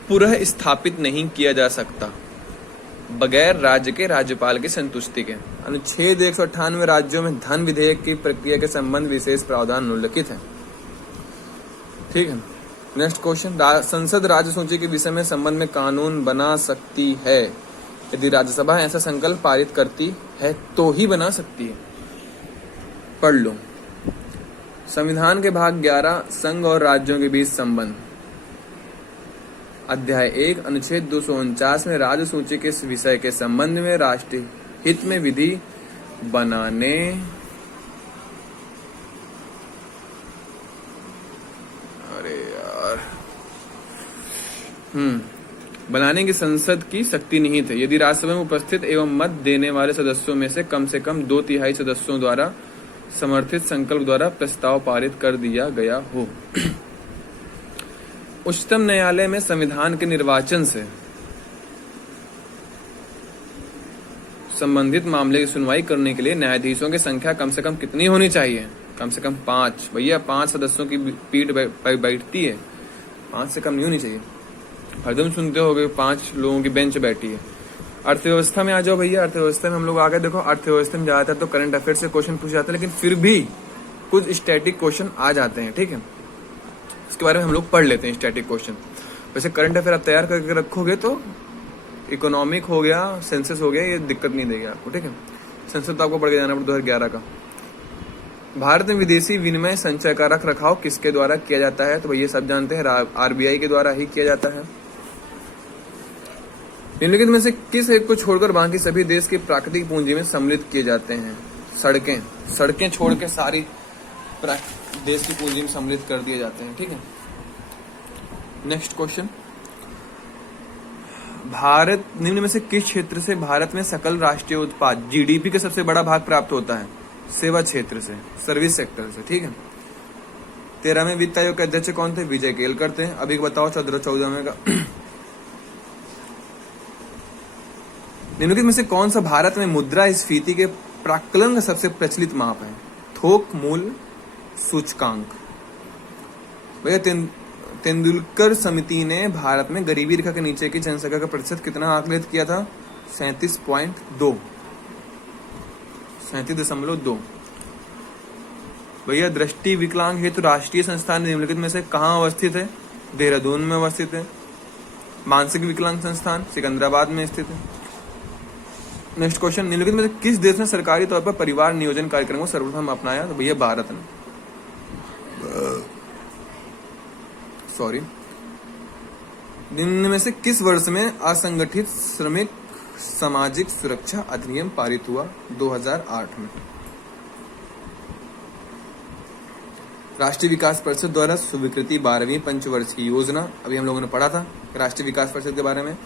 पुनः स्थापित नहीं किया जा सकता बगैर राज्य के राज्यपाल की संतुष्टि के। अनुच्छेद 198 राज्यों में धन विधेयक की प्रक्रिया के संबंध विशेष प्रावधान उल्लिखित है। ठीक है। Next question. संसद राज्य सूची के विषय में संबंध में कानून बना सकती है। यदि राज्यसभा ऐसा संकल्प पारित करती है तो ही बना सकती है। पढ़ लो। संविधान के भाग 11 संघ और राज्यों के बीच संबंध। अध्याय 1 अनुच्छेद 249 में राज्य सूची के विषय के संबंध में राष्ट्रीय हित में विधि बनाने बनाने की संसद की शक्ति नहीं थे यदि राज्यसभा में उपस्थित एवं मत देने वाले सदस्यों में से कम 2/3 सदस्यों द्वारा समर्थित संकल्प द्वारा प्रस्ताव पारित कर दिया गया हो। उच्चतम न्यायालय में संविधान के निर्वाचन से संबंधित मामले की सुनवाई करने के लिए न्यायाधीशों की संख्या कम से कम कितनी होनी चाहिए? कम से कम 5। भैया 5 सदस्यों की पीठ बैठती है, 5 से कम नहीं होनी चाहिए। हरदम सुनते होगे 5 लोगों की बेंच बैठी है। अर्थव्यवस्था में आ जाओ भैया, अर्थव्यवस्था में हम लोग आ गए। देखो अर्थव्यवस्था में ज्यादातर तो करंट अफेयर से क्वेश्चन पूछे जाते हैं, लेकिन फिर भी कुछ स्टैटिक क्वेश्चन आ जाते हैं, ठीक है। इसके बारे में हम लोग पढ़ लेते हैं स्टैटिक क्वेश्चन। वैसे करंट अफेयर आप तैयार करके रखोगे तो इकोनॉमिक हो गया, सेंसस हो गया, ये दिक्कत नहीं देगी आपको, ठीक है। सेंसस तो आपको पढ़ के जाना पड़ा 2011 का। भारत में विदेशी विनिमय संचय का रख रखाव किसके द्वारा किया जाता है? तो भैया सब जानते हैं RBI के द्वारा ही किया जाता है। निम्नलिखित में से किस एक को छोड़कर बाकी सभी देश की प्राकृतिक पूंजी में सम्मिलित किए जाते हैं? सड़कें छोड़ के सारी देश की पूंजी में सम्मिलित कर दिए जाते हैं, ठीक है। नेक्स्ट क्वेश्चन, भारत निम्न में से किस क्षेत्र से भारत में सकल राष्ट्रीय उत्पाद GDP का सबसे बड़ा भाग प्राप्त होता है? सेवा क्षेत्र से, सर्विस सेक्टर से, ठीक है। 13वें वित्त आयोग के अध्यक्ष कौन थे? विजय केलकर थे। अभी बताओ 14वें का। निम्नलिखित में से कौन सा भारत में मुद्रास्फीति के प्राक्कलन का सबसे प्रचलित माप है? थोक मूल्य सूचकांक। भैया तेंदुलकर समिति ने भारत में गरीबी रेखा के नीचे की जनसंख्या का प्रतिशत कितना आकलित किया था? 37.2। भैया दृष्टि विकलांग हेतु राष्ट्रीय संस्थान निम्नलिखित में से कहाँ अवस्थित है? देहरादून में अवस्थित है। मानसिक विकलांग संस्थान सिकंदराबाद में स्थित है। नेक्स्ट क्वेश्चन, निम्नलिखित में से किस देश ने सरकारी तौर पर परिवार नियोजन कार्यक्रम को सर्वप्रथम अपनाया? तो भैया भारत ने। निम्न में से किस वर्ष में असंगठित श्रमिक सामाजिक सुरक्षा अधिनियम पारित हुआ? 2008 में। राष्ट्रीय विकास परिषद द्वारा स्वीकृति 12वीं पंचवर्ष की योजना, अभी हम लोगों ने पढ़ा था राष्ट्रीय विकास परिषद के बारे में।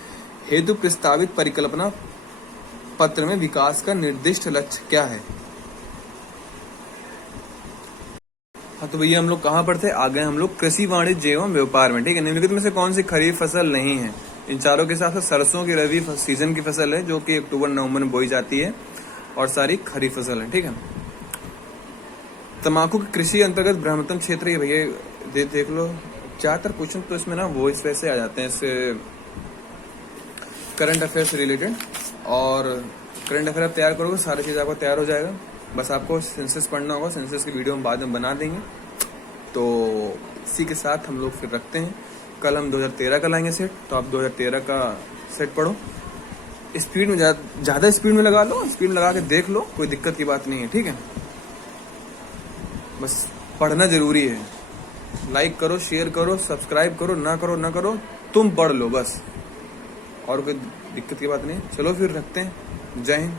हेतु प्रस्तावित परिकल्पना पत्र में विकास का निर्दिष्ट लक्ष्य क्या है? हाँ तो भैया हम लोग कहाँ पर थे? आ गए हम लोग कृषि वाणिज्य एवं व्यापार में, ठीक है। निम्नलिखित में से कौन सी खरीफ फसल नहीं है? इन चारों के साथ सरसों की रबी सीजन की फसल है जो कि अक्टूबर-नवंबर में बोई जाती है, और सारी खरीफ फसल है, ठीक है। तंबाकू की कृषि अंतर्गत बृहत्तम क्षेत्र ये भैया देख लो। ज्यादातर क्वेश्चन तो इसमें ना वो इस वजह से आ जाते हैं, इससे करंट अफेयर से रिलेटेड। और करंट अफेयर आप तैयार करोगे सारी चीज़ आपको तैयार हो जाएगा। बस आपको सेंसस पढ़ना होगा, सेंसस की वीडियो हम बाद में बना देंगे। तो इसी के साथ हम लोग फिर रखते हैं। कल हम 2013 का लाएंगे सेट, तो आप 2013 का सेट पढ़ो। स्पीड में ज़्यादा स्पीड में लगा लो, स्पीड लगा के देख लो, कोई दिक्कत की बात नहीं है, ठीक है। बस पढ़ना जरूरी है। लाइक करो, शेयर करो, सब्सक्राइब करो, ना करो तुम पढ़ लो बस, और कोई दिक्कत की बात नहीं। चलो फिर रखते हैं। जय हिंद।